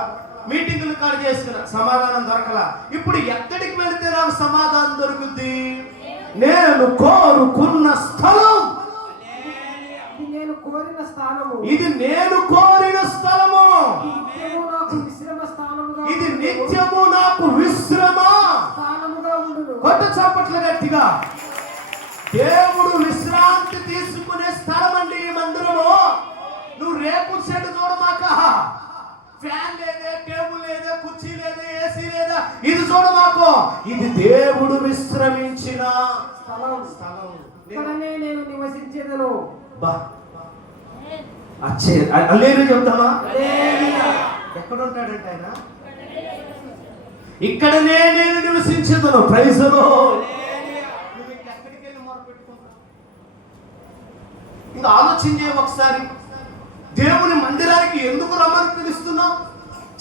మీటింగులు కాడ చేసిన సమాధానం దొరకలా. ఇప్పుడు ఎక్కడికి వెళితే నాకు సమాధానం దొరుకుద్ది? నేను కోరుకున్న స్థలం, నేను కోరిన స్థానము, ఇది నేను కోరిన స్థలము, ఇది నిత్యము నాకు విశ్రమ స్థానముగా ఉండును. కొట్ట చప్పట్ల గట్టిగా. దేవుడు విశ్రాంతి తీసుకునే స్థలం అండి ఈ మందిరము. నువ్వు రేపు సెట్ చూడమాక, ఫ్యాన్ లేదే, టేబుల్ లేదే, కుర్చీ లేదే, ఏసీ లేదా, ఇది చూడమాకు. ఇది దేవుడు విశ్రమించిన స్థలం. ఇక్కడనే నేను నివసించేదను. బా అచ్చే అల్లేలు చెప్తామా? ఎక్కడ ఉంటాడంటే ఆయన ఇక్కడనే నేను నివసించేదను. Praise the lord. నువ్వు ఎక్కడికి వెళ్ళి మొరపెట్టుకుంటావు? ఇంకా ఆలోచించే ఒకసారి. దేవుని మందిరానికి ఎందుకు రమ్మని పిలుస్తున్నావు?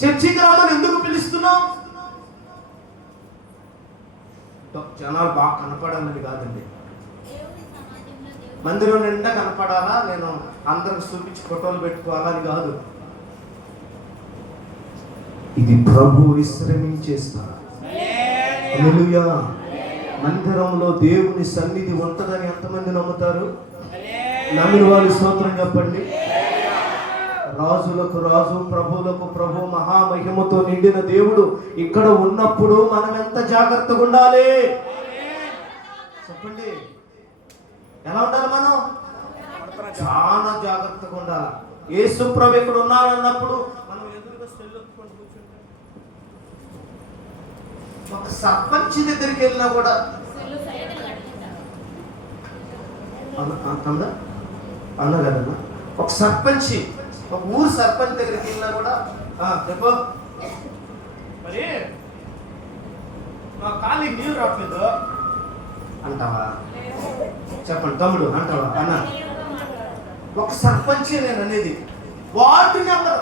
చర్చికి రమ్మని ఎందుకు పిలుస్తున్నావు? జనాలు బాగా కనపడాలని కాదండి, మందిరం నిండా కనపడాలా, నేను అందరికి చూపించి ఫోటోలు పెట్టుకోవాలని కాదు. ఇది ప్రభు విశ్రమించే స్థలం. హల్లెలూయా. మందిరంలో దేవుని సన్నిధి ఉంటదని ఎంతమంది నమ్ముతారు? నమ్మిన వాళ్ళు స్తోత్రం చెప్పండి. రాజులకు రాజు, ప్రభువులకు ప్రభు, మహామహిమతో నిండిన దేవుడు ఇక్కడ ఉన్నప్పుడు మనం ఎంత జాగ్రత్తగా ఉండాలి చెప్పండి. ఎలా ఉండాలి? మనం చాలా జాగ్రత్తగా ఉండాలి. యేసు ప్రభు ఇక్కడ ఉన్నారన్నప్పుడు మనం ఎదురుగా సెల్లుకొని కూర్చుంటాం. ఒక సర్పంచ్ దగ్గరికి వెళ్ళినా కూడా అన్న కదన్నా, ఒక సర్పంచ్, ఒక ఊరు సర్పంచ్ దగ్గరికి వెళ్ళినా కూడా చెప్పు మరి మా కాలికి నీళ్ళు రావట్లేదు అంటావా? చెప్పండి తమ్ముడు అంటావా? అన్న ఒక సర్పంచ్ నేను అనేది. వార్డు నెంబర్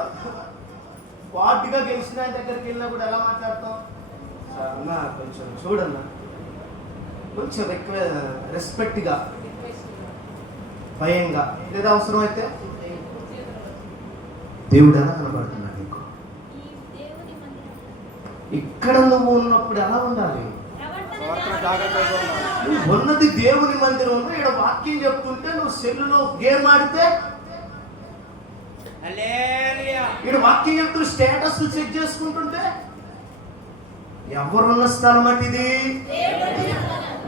వార్డుగా గెలిచిన ఆయన దగ్గరికి వెళ్ళినా కూడా ఎలా మాట్లాడతాం? అన్న కొంచెం చూడన్నా, కొంచెం ఎక్కువ రెస్పెక్ట్గా, భయంగా, లేదా అవసరమైతే దేవుడు ఎలా కనబడుతున్నాడు నీకు? ఇక్కడ నువ్వు ఉన్నప్పుడు ఎలా ఉండాలి? నువ్వు ఉన్నది దేవుని మందిరంలో, ఇక్కడ వాక్యం చెప్తుంటే నువ్వు సెల్లులో గేమ్ ఆడితే, ఇక్కడ వాక్యం చెప్తూ స్టేటస్ చెక్ చేసుకుంటుంటే ఎవరున్న స్థలం అంటే ఇది?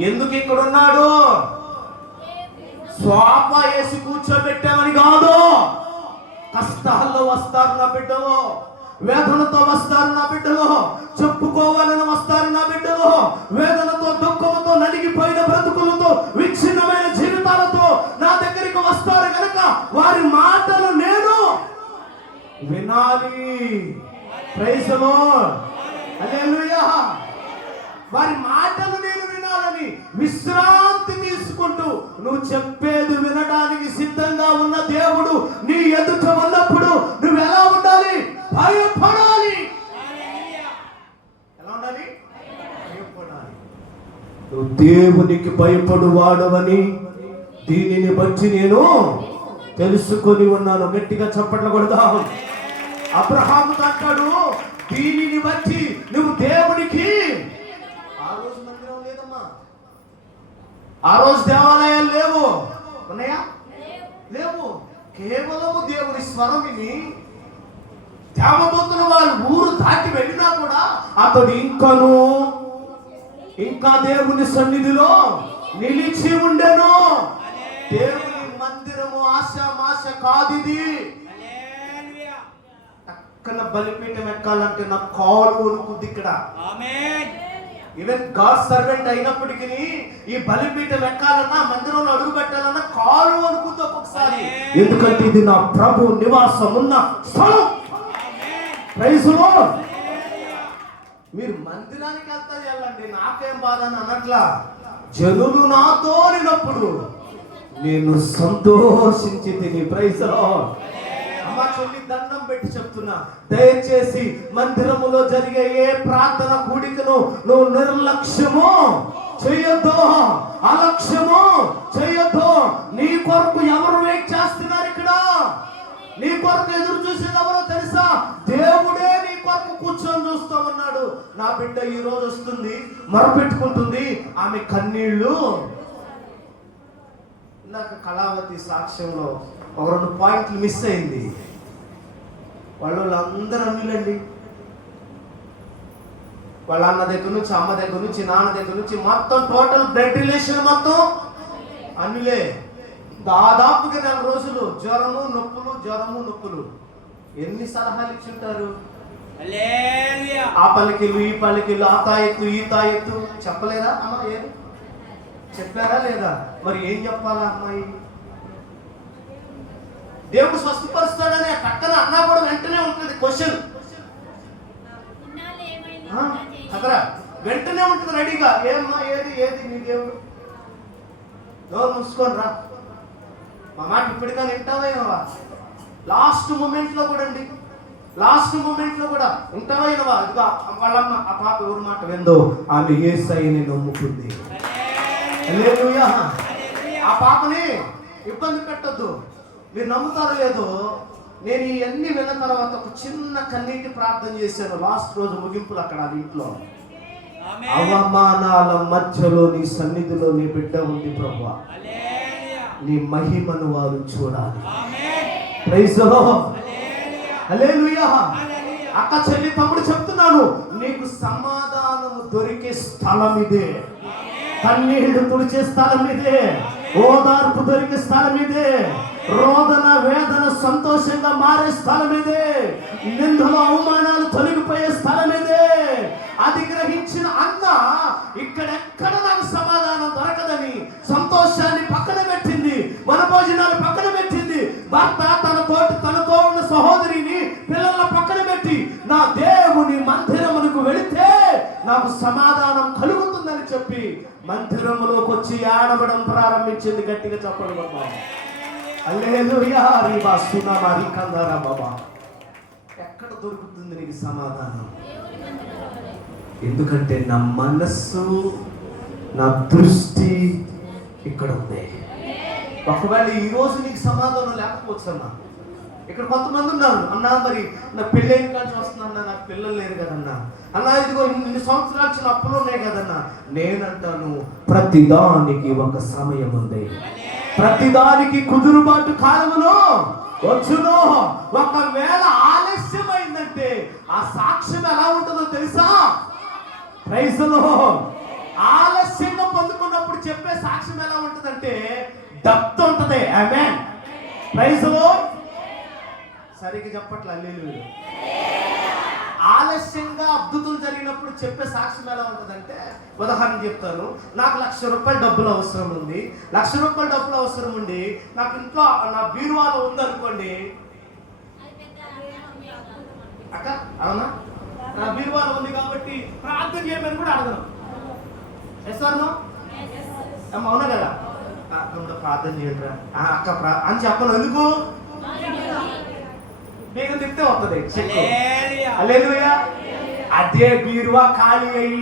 ఎందుకు ఇక్కడ ఉన్నాడు? సోఫా వేసి కూర్చోబెట్టామని కాదు. కష్టాల్లో వస్తారు నా బిడ్డలు, వేదనతో వస్తారు నా బిడ్డలు, చెప్పుకోవాలని వస్తారు నా బిడ్డలు, వేదనతో దుఃఖంతో నలిగిపోయిన బ్రతుకులతో విచ్ఛిన్నమైన జీవితాలతో నా దగ్గరికి వస్తారు కనుక వారి మాటలు నేను వినాలి. ప్రైజ్ ది లార్డ్, హల్లెలూయా. వారి మాటలు నేను వినాలని విశ్రాంతి తీసుకుంటూ నువ్వు చెప్పేది వినడానికి సిద్ధంగా ఉన్న దేవుడు నీ ఎదుట ఉన్నప్పుడు నువ్వు ఎలా ఉండాలి? భయపడాలి. ఎలా ఉండాలి? భయపడాలి. నువ్వు దేవునికి భయపడు వాడవని దీనిని బట్టి నేను తెలుసుకొని ఉన్నాను. గట్టిగా చప్పట్లు కొడదాం. అబ్రహాముతో అంటాడు, దీనిని బట్టి నువ్వు దేవునికి. ఆ రోజు మందిరం లేదమ్మా, ఆ రోజు దేవాలయాలు లేవు. ఉన్నాయా? లేవు. కేవలము దేవుని స్వరం విని దేవదూతలు వాళ్ళు ఊరు దాటి వెళ్ళినా కూడా అతడు ఇంకా దేవుని సన్నిధిలో నిలిచి ఉండెను. దేవుని మందిరము ఆశామాష కాదిది. పక్కన బలిపీఠం ఎక్కాలంటే నా కాలు వణుకుద్ది ఇక్కడ. ఈవెన్ గాడ్ సర్వెంట్ అయినప్పటికీ ఈ బలిపీఠం ఎక్కాలన్నా మందిరంలో అడుగు పెట్టాలన్నా కాలు వణుకుద్ది ఒక్కొక్కసారి. ఎందుకంటే ఇది నా ప్రభు నివాసం ఉన్న స్థలం. Praise the lord. మీరు మందిరానికి వెళ్తా వెళ్ళండి, నాకేం బాధ అని అనట్లా. జనులు నాతో నిన్నప్పుడు నేను సంతోషించి తిని. Praise the lord. అమ్మ చెల్లి దండం పెట్టి చెప్తున్నా, దయచేసి మందిరములో జరిగే ఏ ప్రార్థన కూడికను నువ్వు నిర్లక్ష్యము చేయొద్దు, అలక్ష్యము చేయొద్దు. నీ కొరకు ఎవరు వెయిట్ చేస్తున్నారు ఇక్కడ? నీ కొరకు ఎదురు చూసేది ఎవరో తెలుసా? దేవుడే నీ కొరకు కూర్చొని చూస్తా ఉన్నాడు. నా బిడ్డ ఈ రోజు వస్తుంది, మొరపెట్టుకుంటుంది, ఆమె కన్నీళ్లు. ఇందాక కళావతి సాక్ష్యంలో ఒక 2 పాయింట్లు మిస్ అయింది. వాళ్ళందరూ అన్నులండి. వాళ్ళ అన్న దగ్గర నుంచి, అమ్మ దగ్గర నుంచి, నాన్న దగ్గర నుంచి మొత్తం టోటల్ బ్లడ్ రిలేషన్ మొత్తం అన్నులే. దాదాపుగా 4 రోజులు జ్వరము నొప్పులు. ఎన్ని సలహాలు ఇచ్చుంటారు? ఆ పలికిలు, ఈ పలికిలు, ఆ తాయెత్తు, ఈ తాయెత్తు చెప్పలేదా అమ్మ? ఏది చెప్పారా లేదా? మరి ఏం చెప్పాలా అమ్మాయి? దేవుడు స్వస్థపరుస్తాడనే పక్కన అన్నా కూడా వెంటనే ఉంటుంది క్వశ్చన్ కదరా, వెంటనే ఉంటుంది రెడీగా. ఏమ్మా ఏది నీ దేవుడు? నోరు మూసుకొని రా, మా మాట ఇప్పటికైనా వింటావైనవా? లాస్ట్ మూమెంట్ లో కూడా ఉంటావైనవా? ఇదిగా వాళ్ళమ్మ ఆ పాప ఎవరి మాట విందో ఆమె యేసయ్యని నమ్ముకుంది. హల్లెలూయా. ఆ పాపని ఇబ్బంది పెట్టద్దు. మీరు నమ్ముతారో లేదో, నేను ఇవన్నీ విన్న తర్వాత ఒక చిన్న కన్నీటి ప్రార్థన చేశాను లాస్ట్ రోజు ముగింపులు అక్కడ ఇంట్లో. అవమానాల మధ్యలో నీ సన్నిధిలో నీ బిడ్డ ఉంది ప్రభువా, నీ మహిమను వారు చూడాలి. ప్రైజ్ ది లార్డ్, హల్లెలూయా. అక్క చెల్లి తమ్ముడు చెప్తున్నాను, నీకు సమాధానము దొరికే స్థలం ఇదే, కన్నీళ్లు తుడిచే స్థలం ఇదే, ఓదార్పు దొరికే స్థలం ఇదే, రోదన వేదన సంతోషంగా మారే స్థలం ఇదే, నిందలు అవమానాలు తొలగిపోయే స్థలం ఇదే. అది గ్రహించిన అన్న ఇక్కడెక్కడ నాకు సమాధానం దొరకదని సంతోషాన్ని పక్కన పెట్టింది, మన భోజనాలు పక్కన పెట్టింది, భర్త తనతో ఉన్న సహోదరిని పిల్లల పక్కన పెట్టి నా దేవుని మందిరమునకు వెళితే నాకు సమాధానం కలుగుతుందని చెప్పి మందిరములోకి వచ్చి ఆడవడం ప్రారంభించింది. గట్టిగా చెప్పండి బాబా. హల్లెలూయా. రీబా సునామా రికందారా బాబా. ఎక్కడ దొరుకుతుంది నీకు సమాధానం? ఎందుకంటే నా మనస్సు, నా దృష్టి ఇక్కడ ఉంది. ఒకవేళ ఈ రోజు నీకు సమాధానం లేకపోవచ్చు అన్నా. ఇక్కడ కొంతమంది ఉన్నారు, అన్నా మరి నా పెళ్ళైన కాల్చి వస్తున్నా, నాకు పిల్లలు లేరు కదన్నా, అన్నా ఇదిగో ఇన్ని సంవత్సరాలు చిన్న అప్పులు ఉన్నాయి కదన్నా. నేనంటాను, ప్రతిదానికి ఒక సమయం ఉంది, ప్రతిదానికి కుదురుబాటు కాలములో వచ్చును. ఒకవేళ ఆలస్యమైందంటే ఆ సాక్ష్యం ఎలా ఉంటుందో తెలుసా? Praise the Lord. ఆలస్యంగా పొందుకున్నప్పుడు చెప్పే సాక్ష్యం ఎలా ఉంటుందంటే డెప్త్ ఉంటది. ఆమేన్. Praise the Lord. సరిగ్గా చెప్పట్లే హల్లెలూయా. ఆలస్యంగా అద్భుతం జరిగినప్పుడు చెప్పే సాక్ష్యం ఎలా ఉంటుందంటే, ఉదాహరణ చెప్తాను. నాకు ₹1,00,000 డబ్బులు అవసరం ఉంది. ₹1,00,000 డబ్బులు అవసరం ఉండి నాకు ఇంట్లో నా బీరువాలో ఉందనుకోండి. అక్క అవునా, నా బీరువాలో ఉంది కాబట్టి ప్రార్థన చేయమని కూడా అడగను. ఎస్ఆర్నో అమ్మ అవునా కదా, ప్రార్థన చేయరా అక్క అని చెప్పను. ఎందుకు? మీకు తిప్తే వస్తుంది. హల్లెలూయా. అదే బీరువా ఖాళీ అయ్యి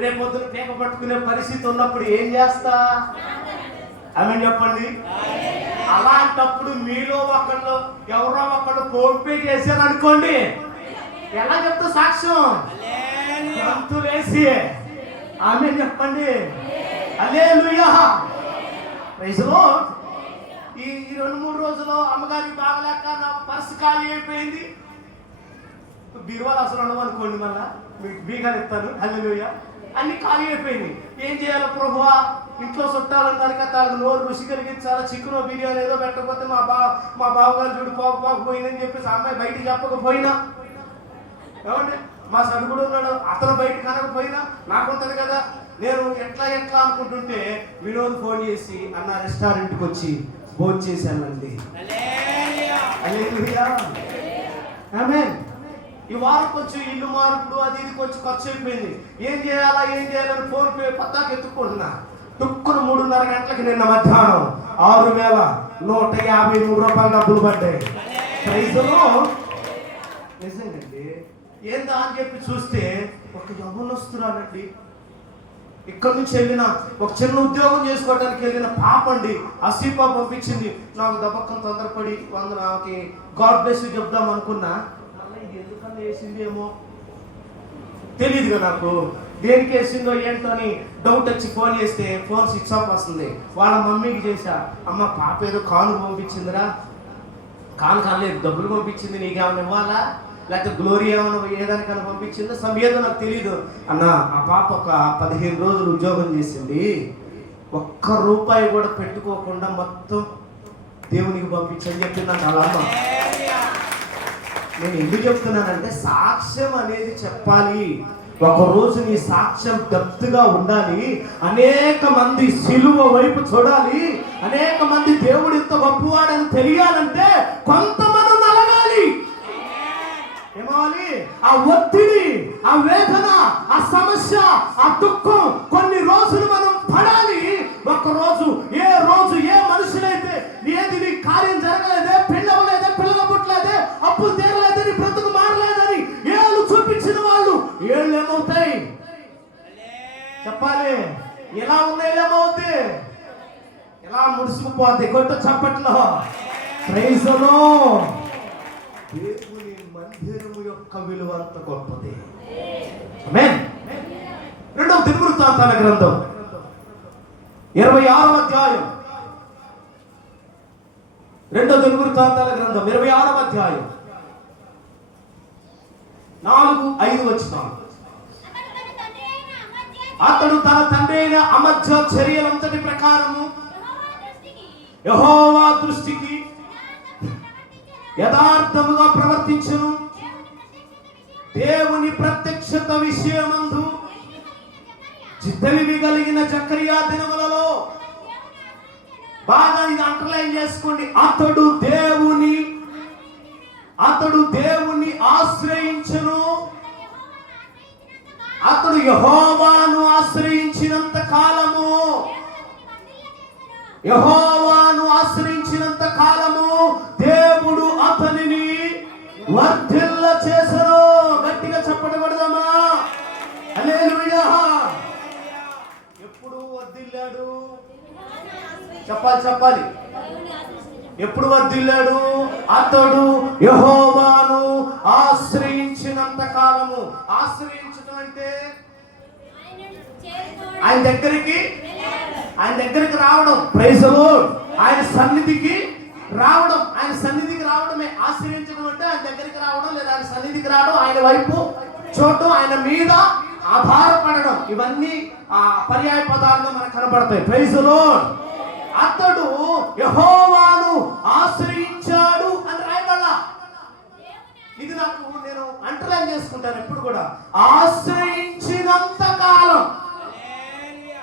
రేపొద్దున పేక పట్టుకునే పరిస్థితి ఉన్నప్పుడు ఏం చేస్తా? ఆమేన్ చెప్పండి. అలాంటప్పుడు మీలో ఒకళ్ళు ఎవరో ఒకళ్ళు ఫోన్ పే చేశారు అనుకోండి, ఎలా చెప్తా సాక్ష్యం? గంతులేసి ఆమేన్ చెప్పండి. హల్లెలూయా. Praise the Lord. ఈ 2-3 రోజులు అమ్మగారికి బాగలేక నా పర్సు ఖాళీ అయిపోయింది. బీరువాలు అసలు ఉండవు అనుకోండి, మళ్ళా మీకు బీగాలు ఇస్తాను. హల్లెలూయా. అన్ని ఖాళీ అయిపోయింది. ఏం చేయాలి ప్రభువా? ఇంట్లో చుట్టాలన్నారు కదా, వాళ్ళకి నోరు రుచి కలిగించాలా, చికెన్ బిర్యానీ ఏదో పెట్టకపోతే మా బావగారు చూడు పోకపోయిందని చెప్పేసి అమ్మాయి బయటికి చెప్పకపోయినా, ఏమండి మా సరుకుడు ఉన్నాడు అతను బయట కనకపోయినా నాకుంటది కదా. నేను ఎట్లా అనుకుంటుంటే వినోద్ ఫోన్ చేసి అన్న రెస్టారెంట్కి వచ్చి భోజనం చేశానండి. హల్లెలూయా. ఆమేన్. ఈ వారం కొంచెం ఇల్లు మార్పులు అది ఇది కొంచెం ఖర్చు అయిపోయింది. ఏం చేయాలని ఫోన్ పే పత్తాకి ఎత్తుకుంటున్నా. తుక్కున 3:30 గంటలకి నిన్న మధ్యాహ్నం ₹6,153 డబ్బులు పడ్డాయి. Praise the lord. నిజంగండి. ఏందా అని చెప్పి చూస్తే ఒక యవ్వనస్తురాలండి, ఇక్కడ నుంచి వెళ్ళిన ఒక చిన్న ఉద్యోగం చేసుకోవడానికి వెళ్ళిన పాప అండి. అసీపా పంపించింది. నాకు దబక్కం తొందరపడి నాకు గాడ్ బ్లెస్ యు చెప్దాం అనుకున్నా. ఇది ఎందుకన్నా వేసింది ఏమో తెలియదు కదా నాకు, దేనికి వేసిందో ఏంటో అని డౌట్ వచ్చి ఫోన్ చేస్తే ఫోన్ స్విచ్ ఆఫ్ వస్తుంది. వాళ్ళ మమ్మీకి చేశా, అమ్మ పాప ఏదో కాను పంపించిందిరా. కాను కాలేదు, డబ్బులు పంపించింది, నీకేమైనా ఇవ్వాలా లేకపోతే గ్లోరీ ఏమైనా ఏదానికైనా పంపించిందో ఏదో నాకు తెలియదు అన్న. ఆ పాప ఒక 15 రోజులు ఉద్యోగం చేసింది, ₹1 కూడా పెట్టుకోకుండా మొత్తం దేవునికి పంపించని చెప్పి నాకు అలా. నేను ఎందుకు చెప్తున్నానంటే సాక్ష్యం అనేది చెప్పాలి. ఒకరోజు నీ సాక్ష్యం డెప్త్గా ఉండాలి. అనేక మంది సిలువ వైపు చూడాలి. అనేక మంది దేవుడు ఇంత గొప్పవాడని తెలియాలంటే కొంతమంది నలగాలి. ఏమవాలి? ఆ ఒత్తిడి, ఆ వేదన, ఆ సమస్య, ఆ దుఃఖం కొన్ని రోజులు మనం పడాలి. ఒక్కరోజు ఏ మనుషులైతే ఏది నీ కార్యం జరగలేదే, పెళ్ళి అవ్వలేదే, పిల్లలు పుట్టలేదే, అప్పులు తీరలేదని, బ్రతుకు మారలేదని ఏళ్ళు చూపించిన వాళ్ళు ఏళ్ళు ఏమవుతాయి చెప్పాలి? ఎలా ఉన్నాయి ఏమవుతాయి? ఎలా ముడుచుకుపోద్ది? కొట్టు చప్పట్లో. Praise the lord. దేవుని మందిరము యొక్క విలువ అంత గొప్పది. ఆమేన్. 2వ దినవృత్తాంతాల గ్రంథం 26వ అధ్యాయం. 2వ దినవృత్తాంతాల గ్రంథం 26వ అధ్యాయం 4-5 వచనాలు. అతడు తన తండ్రి అయిన అమజ్యా చర్యలంతటి ప్రకారము యెహోవా దృష్టికి యథార్థముగా ప్రవర్తించును. దేవుని ప్రత్యక్షత విషయమందు తెలివి కలిగిన జకరియా దినములలో, బాగా ఇది అండర్లైన్ చేసుకోండి, అతడు దేవుని ఆశ్రయించును. అతడు యెహోవాను ఆశ్రయించినంత కాలము, దేవుడు అతనిని వర్ధిల్ల చేసెను. గట్టిగా చెప్పబడదామా? హల్లెలూయా. ఎప్పుడు వర్ధిల్లాడు? చెప్పాలి. ఎప్పుడు వర్ధిల్లాడు? అతడు యెహోవాను ఆశ్రయించినంత కాలము. ఆశ్రయించడం అంటే ఆయన దగ్గరికి రావడం. Praise the lord. ఆయన సన్నిధికి రావడమే ఆశ్రయించడం అంటే ఆయన దగ్గరికి రావడం, లేదా ఆయన సన్నిధికి రావడం, ఆయన వైపు చూడటం, ఆయన మీద ఆధారపడడం, ఇవన్నీ ఆ పర్యాయ పదాల్లో మనకు కనబడతాయి. Praise the lord. అతడు యెహోవాను ఆశ్రయించాడు అని రాయబడాల. ఇది నేను అండర్లైన్ చేసుకుంటాను ఎప్పుడు కూడా. ఆశ్రయించినంత కాలం.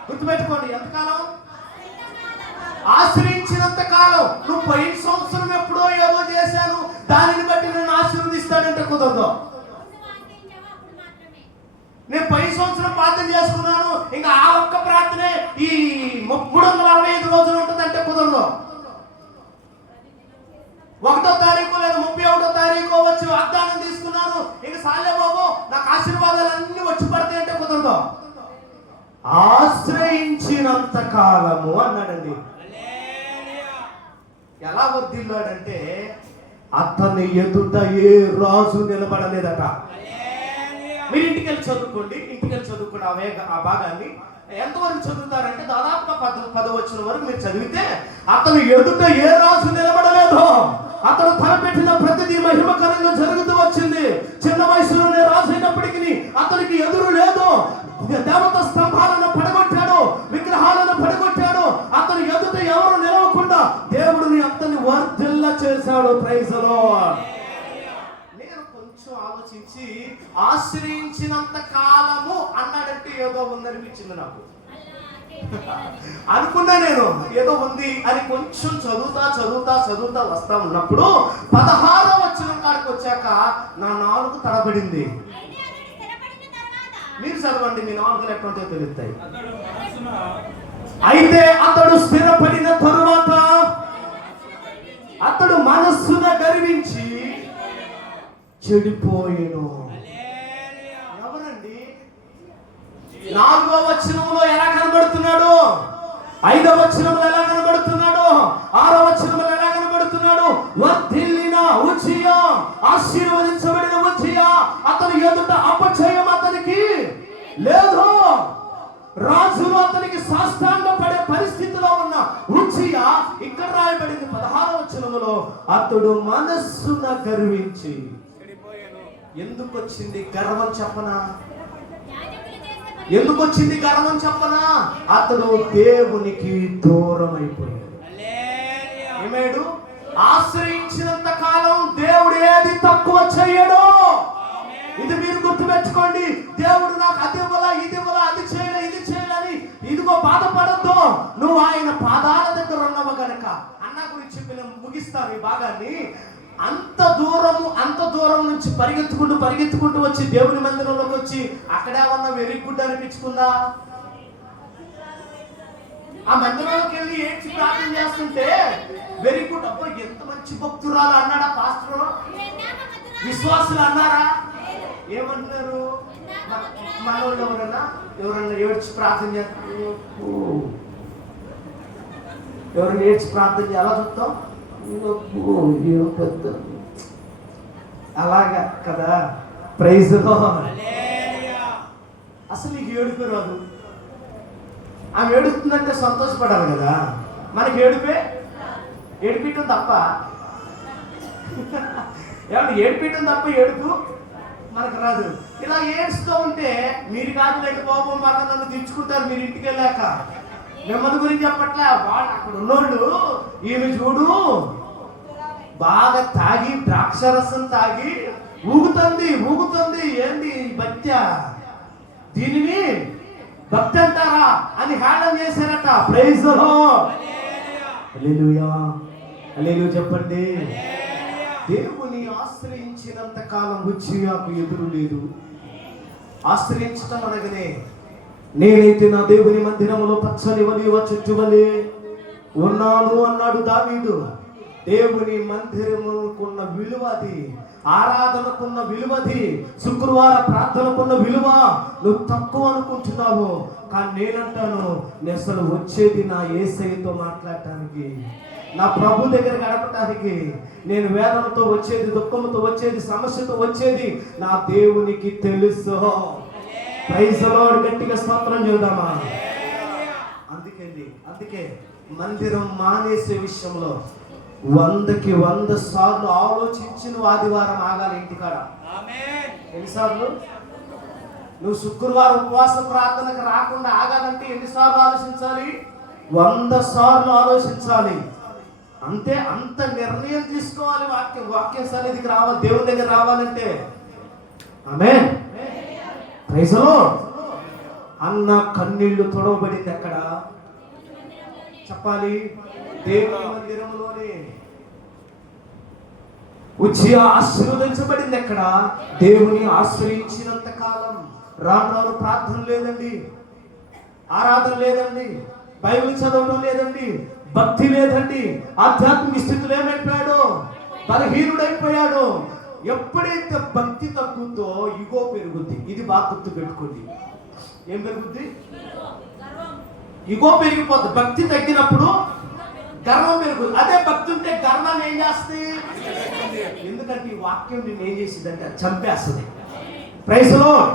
గుర్తుపెట్టుకోండి, ఎంతకాలం? ఆశ్రయించినంత కాలం. నువ్వు పోయిన సంవత్సరం ఎప్పుడో ఏదో చేశాను, దానిని బట్టి నేను ఆశీర్వదిస్తాడంటే కుదరదు. నేను పోయిన సంవత్సరం ప్రార్థన చేసుకున్నాను, ఇంకా ఆ ఒక్క ప్రార్థనే ఈ 365 రోజులు ఉంటుందంటే కుదరదు. 1వ తారీఖు లేదా 31వ తారీఖు వచ్చి వాగ్దానం తీసుకున్నాను, ఇంక సాలే బాబు నాకు ఆశీర్వాదాలు అన్ని వచ్చి పడతాయి అంటే కుదరదు. ఆశ్రయించినంత కాలము అన్నాడండి. ఎలా వర్ధిల్లాడంటే అతని ఎదుట ఏ రాజు నిలబడలేదట. మీరు ఇంటికి వెళ్ళి చదువుకోండి, ఆ భాగాన్ని ఎంతవరకు చదువుతారంటే దాదాపుగా 10వ వచనం వరకు మీరు చదివితే అతను ఎదుట ఏ రాజు నిలబడలేదు. అతను తలపెట్టిన ప్రతిదీ మహిమకరంగా జరుగుతూ వచ్చింది. చిన్న వయసులోనే రాజు అయినప్పటికీ అతనికి ఎదురు లేదు. దేవత స్తంభాలను పడగొట్టాడు, విగ్రహాలను పడగొట్టాడు. అతను ఎదుట ఎవరు నిలవకుండా దేవుడిని అతన్ని వర్ధిల్ల చేశాడు. Praise the lord. నేను కొంచెం ఆలోచించి ఆశ్రయించినంత కాలము అన్నాడంటే ఏదో ఉందనిపించింది నాకు. అనుకున్నా నేను ఏదో ఉంది అని కొంచెం చదువుతా వస్తా ఉన్నప్పుడు 16వ వచనం కాడికి వచ్చాక నా నాలుగు తడబడింది. మీరు చదవండి, మీ నాలుగులు ఎట్లుంటే తెలుస్తాయి. అయితే అతడు స్థిరపడిన తరువాత అతడు మనస్సున గర్వించి చెడిపోయేను. ఎవరండి? 4వ వచనంలో ఎలా కనబడుతున్నాడు, 5వ వచనంలో ఎలా కనబడుతున్నాడు, 6వ వచనంలో ఎలా కనబడుతున్నాడు? వర్ధిల్లిన ఉజ్జియా, ఆశీర్వదించబడిన ఉజ్జియా, అతని ఎదుట అపజయం అతనికి లేదు. రాజులు అతనికి సాష్టాంగ పడే పరిస్థితిలో ఉన్న ఉజ్జియా ఇక్కడ రాయబడింది 16వ వచనంలో అతడు మనస్సున గర్వించి. ఎందుకు వచ్చింది గర్వం చెప్పనా? ఎందుకు వచ్చింది గర్వం చెప్పనా? అతడు దేవునికి దూరం అయిపోయాడు. ఏమేడు? ఆశ్రయించినంత కాలం దేవుడు ఏది తక్కువ చేయడు. ఇది మీరు గుర్తుపెట్టుకోండి. దేవుడు నాకు అది ఇవ్వాలా, ఇది ఇవ్వాలా, అది చేయలే, ఇది చేయాలని ఇదిగో బాధపడద్దు. నువ్వు ఆయన పాదాల దగ్గర ఉన్నావు గనక. అన్న గురించి నేను ముగిస్తాను ఈ భాగాన్ని. అంత దూరం నుంచి పరిగెత్తుకుంటూ వచ్చి దేవుని మందిరంలోకి వచ్చి అక్కడేమన్నా వెరీ గుడ్ అనిపించుకుందా? ఆ మందిరంలోకి వెళ్ళి ఏడ్చి ప్రార్థన చేస్తుంటే వెరీ గుడ్, అబ్బా ఎంత మంచి భక్తురాలు అన్నాడా పాస్టర్? విశ్వాసులు అన్నారా? ఏమంటున్నారు? మనోళ్ళు ఎవరన్నా ఏడ్చి ప్రార్థన చేస్తారు. ఎవరైనా ఏడ్చి ప్రార్థన ఎలా చూస్తాం? అలాగా కదా. Praise the lord. అసలు నీకు ఏడుపే రాదు. ఆమె ఏడుస్తుందంటే సంతోషపడాలి కదా. మనకి ఏడిపించడం తప్ప ఏడిపించడం తప్ప ఏడుపు మనకు రాదు. ఇలా ఏడుస్తూ ఉంటే మీరు కాదు లేక కోపం వల్ల నన్ను తెచ్చుకుంటారు మీరు ఇంటికి వెళ్ళాక. మిమ్మల్ని గురించి చెప్పట్లే, వాళ్ళు అక్కడ ఉన్నోళ్ళు ఈమె చూడు బాగా తాగి ద్రాక్షరసం తాగి ఊగుతుంది. ఏంది భక్త్య? దీనిని భక్తి అంటారా అని హేళన చేశారట. Praise the Lord. హల్లెలూయా, హల్లెలూయా చెప్పండి. దేవుని ఆశ్రయించినంత కాలం ఉజ్జియాకు ఎదురు లేదు. ఆశ్రయించటం అనగానే నేనైతే నా దేవుని మందిరంలో పచ్చని ఒలీవ చెట్టు వలె ఉన్నాను అన్నాడు దావీదు. దేవుని మందిరముకున్న విలువది, ఆరాధనకున్న విలువది, శుక్రవార ప్రార్థనకున్న విలువ నువ్వు తక్కువ అనుకుంటున్నావు. కానీ నేనంటాను, నేను అసలు వచ్చేది నా యేసయ్యతో మాట్లాడటానికి, నా ప్రభు దగ్గర గడపటానికి. నేను వేదనతో వచ్చేది, దుఃఖంతో వచ్చేది, సమస్యతో వచ్చేది నా దేవునికి తెలుసు. Praise the lord. గట్టిగా స్తోత్రం చేద్దామా? అందుకే మందిరం మానేసే విషయంలో 100కి 100 సార్లు ఆలోచించిన ఆదివారం ఆగాలి ఇంటికాడ. ఎన్నిసార్లు? నువ్వు శుక్రవారం ఉపవాస ప్రార్థనకు రాకుండా ఆగాలంటే ఎన్నిసార్లు ఆలోచించాలి? 100 సార్లు ఆలోచించాలి. అంతే, అంత నిర్ణయం తీసుకోవాలి. వాక్యం సన్నిధికి రావాలి, దేవుని దగ్గర రావాలంటే. ఆమేన్. Praise the Lord. అన్న కన్నీళ్లు తొడవబడింది ఎక్కడ చెప్పాలి? దేవుని మందిరంలోనే. ఉజ్జియా ఆశీర్వదించబడింది ఎక్కడ? దేవుని ఆశ్రయించినంత కాలం. రాను ప్రార్థన లేదండి, ఆరాధన లేదండి, బైబిల్ చదవడం లేదండి, భక్తి లేదండి, ఆధ్యాత్మిక స్థితిలో ఏమైపోయాడు? బలహీనుడైపోయాడు. ఎప్పుడైతే భక్తి తగ్గుద్దో ఇగో పెరుగుద్ది. ఇది బాగా గుర్తు పెట్టుకోండి. ఏం పెరుగుద్ది? ఇగో పెరిగిపోద్ది. భక్తి తగ్గినప్పుడు గర్వం పెరుగుద్ది. అదే భక్తి ఉంటే గర్వాన్ని ఏం చేస్తుంది? ఎందుకంటే ఈ వాక్యం నేను ఏం చేసిందంటే చంపేస్తుంది. Praise the lord.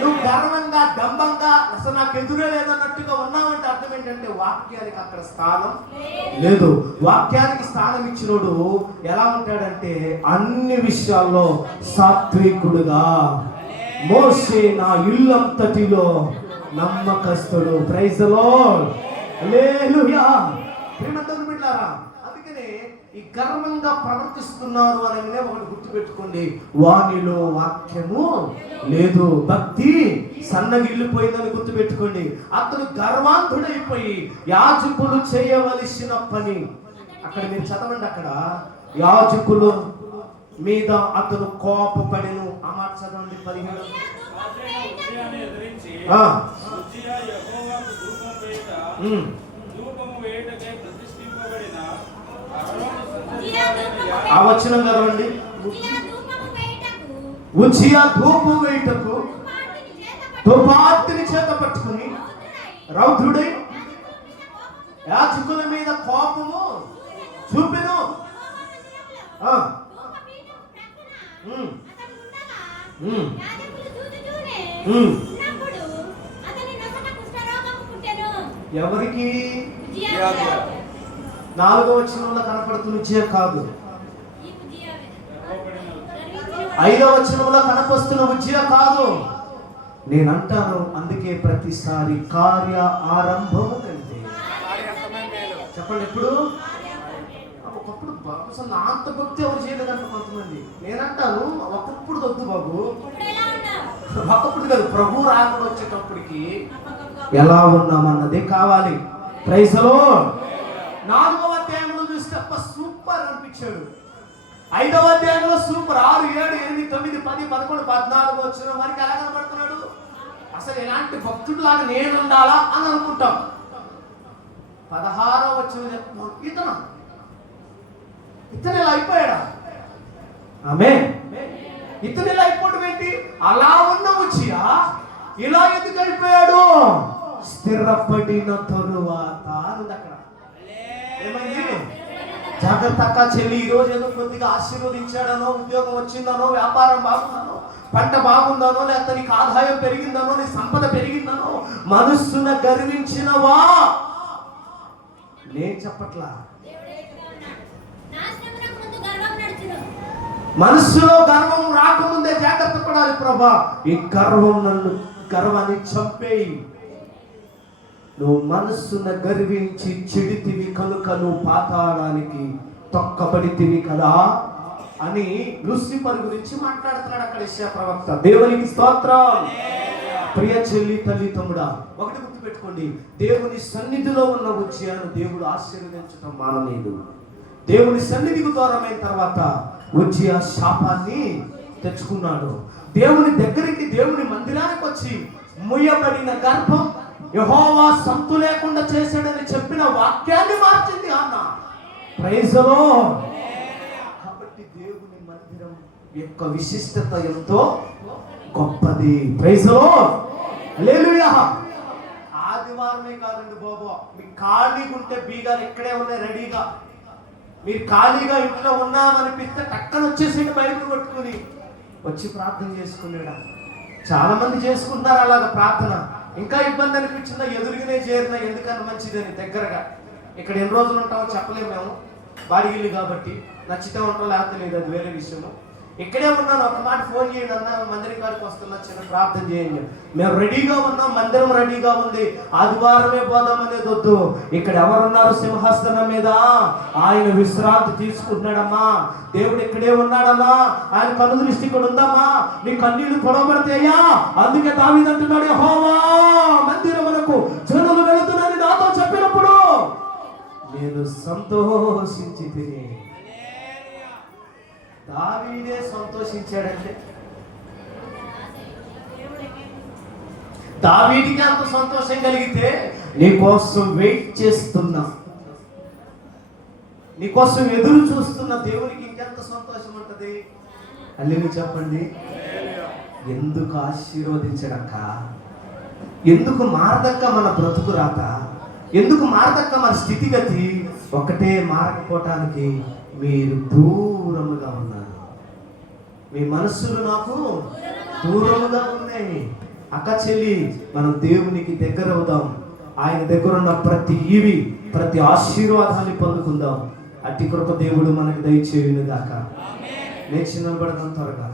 నువ్వు గర్వంగా డంబంగా అసలు నాకు ఎదురే లేదన్నట్టుగా ఉన్నావంటే అర్థం ఏంటంటే వాక్యానికి అక్కడ స్థానం లేదు. వాక్యానికి స్థానం ఇచ్చినోడు ఎలా ఉంటాడంటే అన్ని విషయాల్లో సాత్వికుడుగా, మోషే నా ఇల్లంతటిలో నమ్మకస్తుడు. Praise the Lord. హల్లెలూయా. ప్రియమైన బిడ్డలారా, అందుకనే ఈ గర్వంగా ప్రవర్తిస్తున్నారు అనగానే ఒకటి గుర్తుపెట్టుకోండి, వానిలో వాక్యము లేదు. భక్తి సన్నగిల్లిపోయిందని గుర్తుపెట్టుకోండి. అతను గర్వాంధుడైపోయి యాజకులు చేయవలసిన పని, అక్కడ మీరు చదవండి, అక్కడ యాజకులు మీద అతను కోపపడెను. ఆ మాట చదవండి 17. ఆ వచనం చదవండి. ఉజ్జియా ధూపం వేయుటకు ధూపార్తిని చేత పట్టుకుని రౌద్రుడై యాజకుల మీద కోపము చూపెను. ఎవరికి? 4వ వచనంలో కనపడుతున్న ఉజ్జియా కాదు, 5వ వచనంలో కనపస్తున్న ఉజ్జియా కాదు. నేనంటాను, అందుకే ప్రతిసారి కార్య ఆరంభము కంటే చెప్పండి ఎప్పుడు. ఒకప్పుడు అసలు నా అంత భక్తి ఎవరు చేయలేదంట కొంతమంది. నేనంటాను ఒకప్పుడు వద్దు బాబు, ఒకప్పుడు కాదు, ప్రభు రాకడ వచ్చేటప్పటికి ఎలా ఉన్నామన్నదే కావాలి. Praise the lord. 4వ అధ్యాయంలో చూస్తే సూపర్ అనిపించాడు. 5వ అధ్యాయంలో సూపర్. 6, 7, 8, 9, 10, 11, 14 వచ్చిన వారికి ఎలా కనబడుతున్నాడు? అసలు ఎలాంటి భక్తుడిలాగా నేను ఉండాలా అని అనుకుంటాం. 16వ వచ్చిన చెప్తున్నాం, ఇతను ఇలా అయిపోయాడా? ఆమేన్. ఇతను ఇలా అయిపోవడం ఏంటి? అలా ఉన్న ఉజ్జియా ఇలా ఎందుకు అయిపోయాడు? స్థిరపడిన తరువాత అక్కడ ఏమైంది? జాగ్రత్త అక్క చెల్లి, ఈ రోజు ఏదో కొద్దిగా ఆశీర్వదించాడనో, ఉద్యోగం వచ్చిందనో, వ్యాపారం బాగుందనో, పంట బాగుందనో, లేకపోతే నీకు ఆదాయం పెరిగిందనో, నీ సంపద పెరిగిందనో మనస్సున గర్వించినవా? నేను చెప్పట్లా. మనస్సులో గర్వం రాకముందే జాగ్రత్త పడాలి. ప్రభా, ఈ గర్వాన్ని చంపేయి. నువ్వు మనస్సున గర్వించి చెడితివి కనుక నువ్వు పాతాళానికి తొక్కబడితివి కదా అని లూసిఫర్ గురించి మాట్లాడుతున్నాడు అక్కడ యెషయా ప్రవక్త. దేవునికి స్తోత్రం. ప్రియ చెల్లి, తల్లి, తమ్ముడా, ఒకటి గుర్తుపెట్టుకోండి, దేవుని సన్నిధిలో ఉన్న ఉజ్జియాను దేవుడు ఆశీర్వదించడం మానలేదు. దేవుని సన్నిధికి దూరమైన తర్వాత ఉజ్జియా శాపాన్ని తెచ్చుకున్నాడు. దేవుని దగ్గరికి, దేవుని మందిరానికి వచ్చి ముయ్యబడిన గర్భం యెహోవా సంతు లేకుండా చేశాడని చెప్పిన వాక్యాన్ని మార్చింది అన్న. Praise the Lord. కాబట్టి దేవుని మందిరం యొక్క విశిష్టత ఎంతో గొప్పది. Praise the Lord. హల్లెలూయా. ఆదివారమే కాదండి బాబు, మీకు ఖాళీగా ఉంటే బీగాలు ఇక్కడే ఉన్నాయి రెడీగా. మీరు ఖాళీగా ఇంట్లో ఉన్నామనిపిస్తే టక్కన వచ్చేసి బయటకు పట్టుకుని వచ్చి ప్రార్థన చేసుకున్నాడా? చాలా మంది చేసుకుంటున్నారు అలాగ ప్రార్థన. ఇంకా ఇబ్బంది అనిపించిందా? ఎదురుగానే చేరినా ఎందుకన్నా మంచిదని దగ్గరగా. ఇక్కడ ఎన్ని రోజులు ఉంటామో చెప్పలేము మేము, బాడిగిల్లు కాబట్టి. నచ్చితే ఉంటాం లేకపోతే లేదు, అది వేరే విషయము. ఇక్కడే ఉన్నాను, ఒక మాట ఫోన్ చేయండి అన్న, మందిరం కాడికి వస్తున్నా, చిన్న ప్రార్థన చేయండి. మేము రెడీగా ఉన్నాం, మందిరం రెడీగా ఉంది, ఆదివారమే పోదామనేది వద్దు. ఇక్కడ ఎవరున్నారు సింహాసనం మీద? ఆయన విశ్రాంతి తీసుకుంటున్నాడమ్మా. దేవుడు ఇక్కడే ఉన్నాడమ్మా. ఆయన కన్ను దృష్టి ఇక్కడ ఉందమ్మా. నీ కన్నీళ్లు పొడవబడతాయా? అందుకే దావీదు అంటున్నాడు, యెహోవా మందిరమునకు జనులు వెళుతున్నారని నాతో చెప్పినప్పుడు నేను సంతోషించి తిని. దావీదే సంతోషించాడంటే దావీదికి అంత సంతోషం కలిగితే నీకోసం వెయిట్ చేస్తున్నా, నీకోసం ఎదురు చూస్తున్న దేవునికి ఇంకెంత సంతోషం ఉంటది? అల్లెలు చెప్పండి. ఎందుకు ఆశీర్వదించడక్క? ఎందుకు మారదక్క మన బ్రతుకు రాత? ఎందుకు మారదక్క మన స్థితిగతి? ఒక్కటే మారకపోవటానికి మీరు దూరముగా ఉన్నారు. మీ మనస్సులు నాకు దూరముగా ఉన్నాయి. అక్క చెల్లి, మనం దేవునికి దగ్గర అవుదాం. ఆయన దగ్గర ఉన్న ప్రతి ఈవి, ప్రతి ఆశీర్వాదాన్ని పొందుకుందాం. అట్టి కృప దేవుడు మనకు దయచేయును గాక. లేచి నిలబడదాం త్వరగా.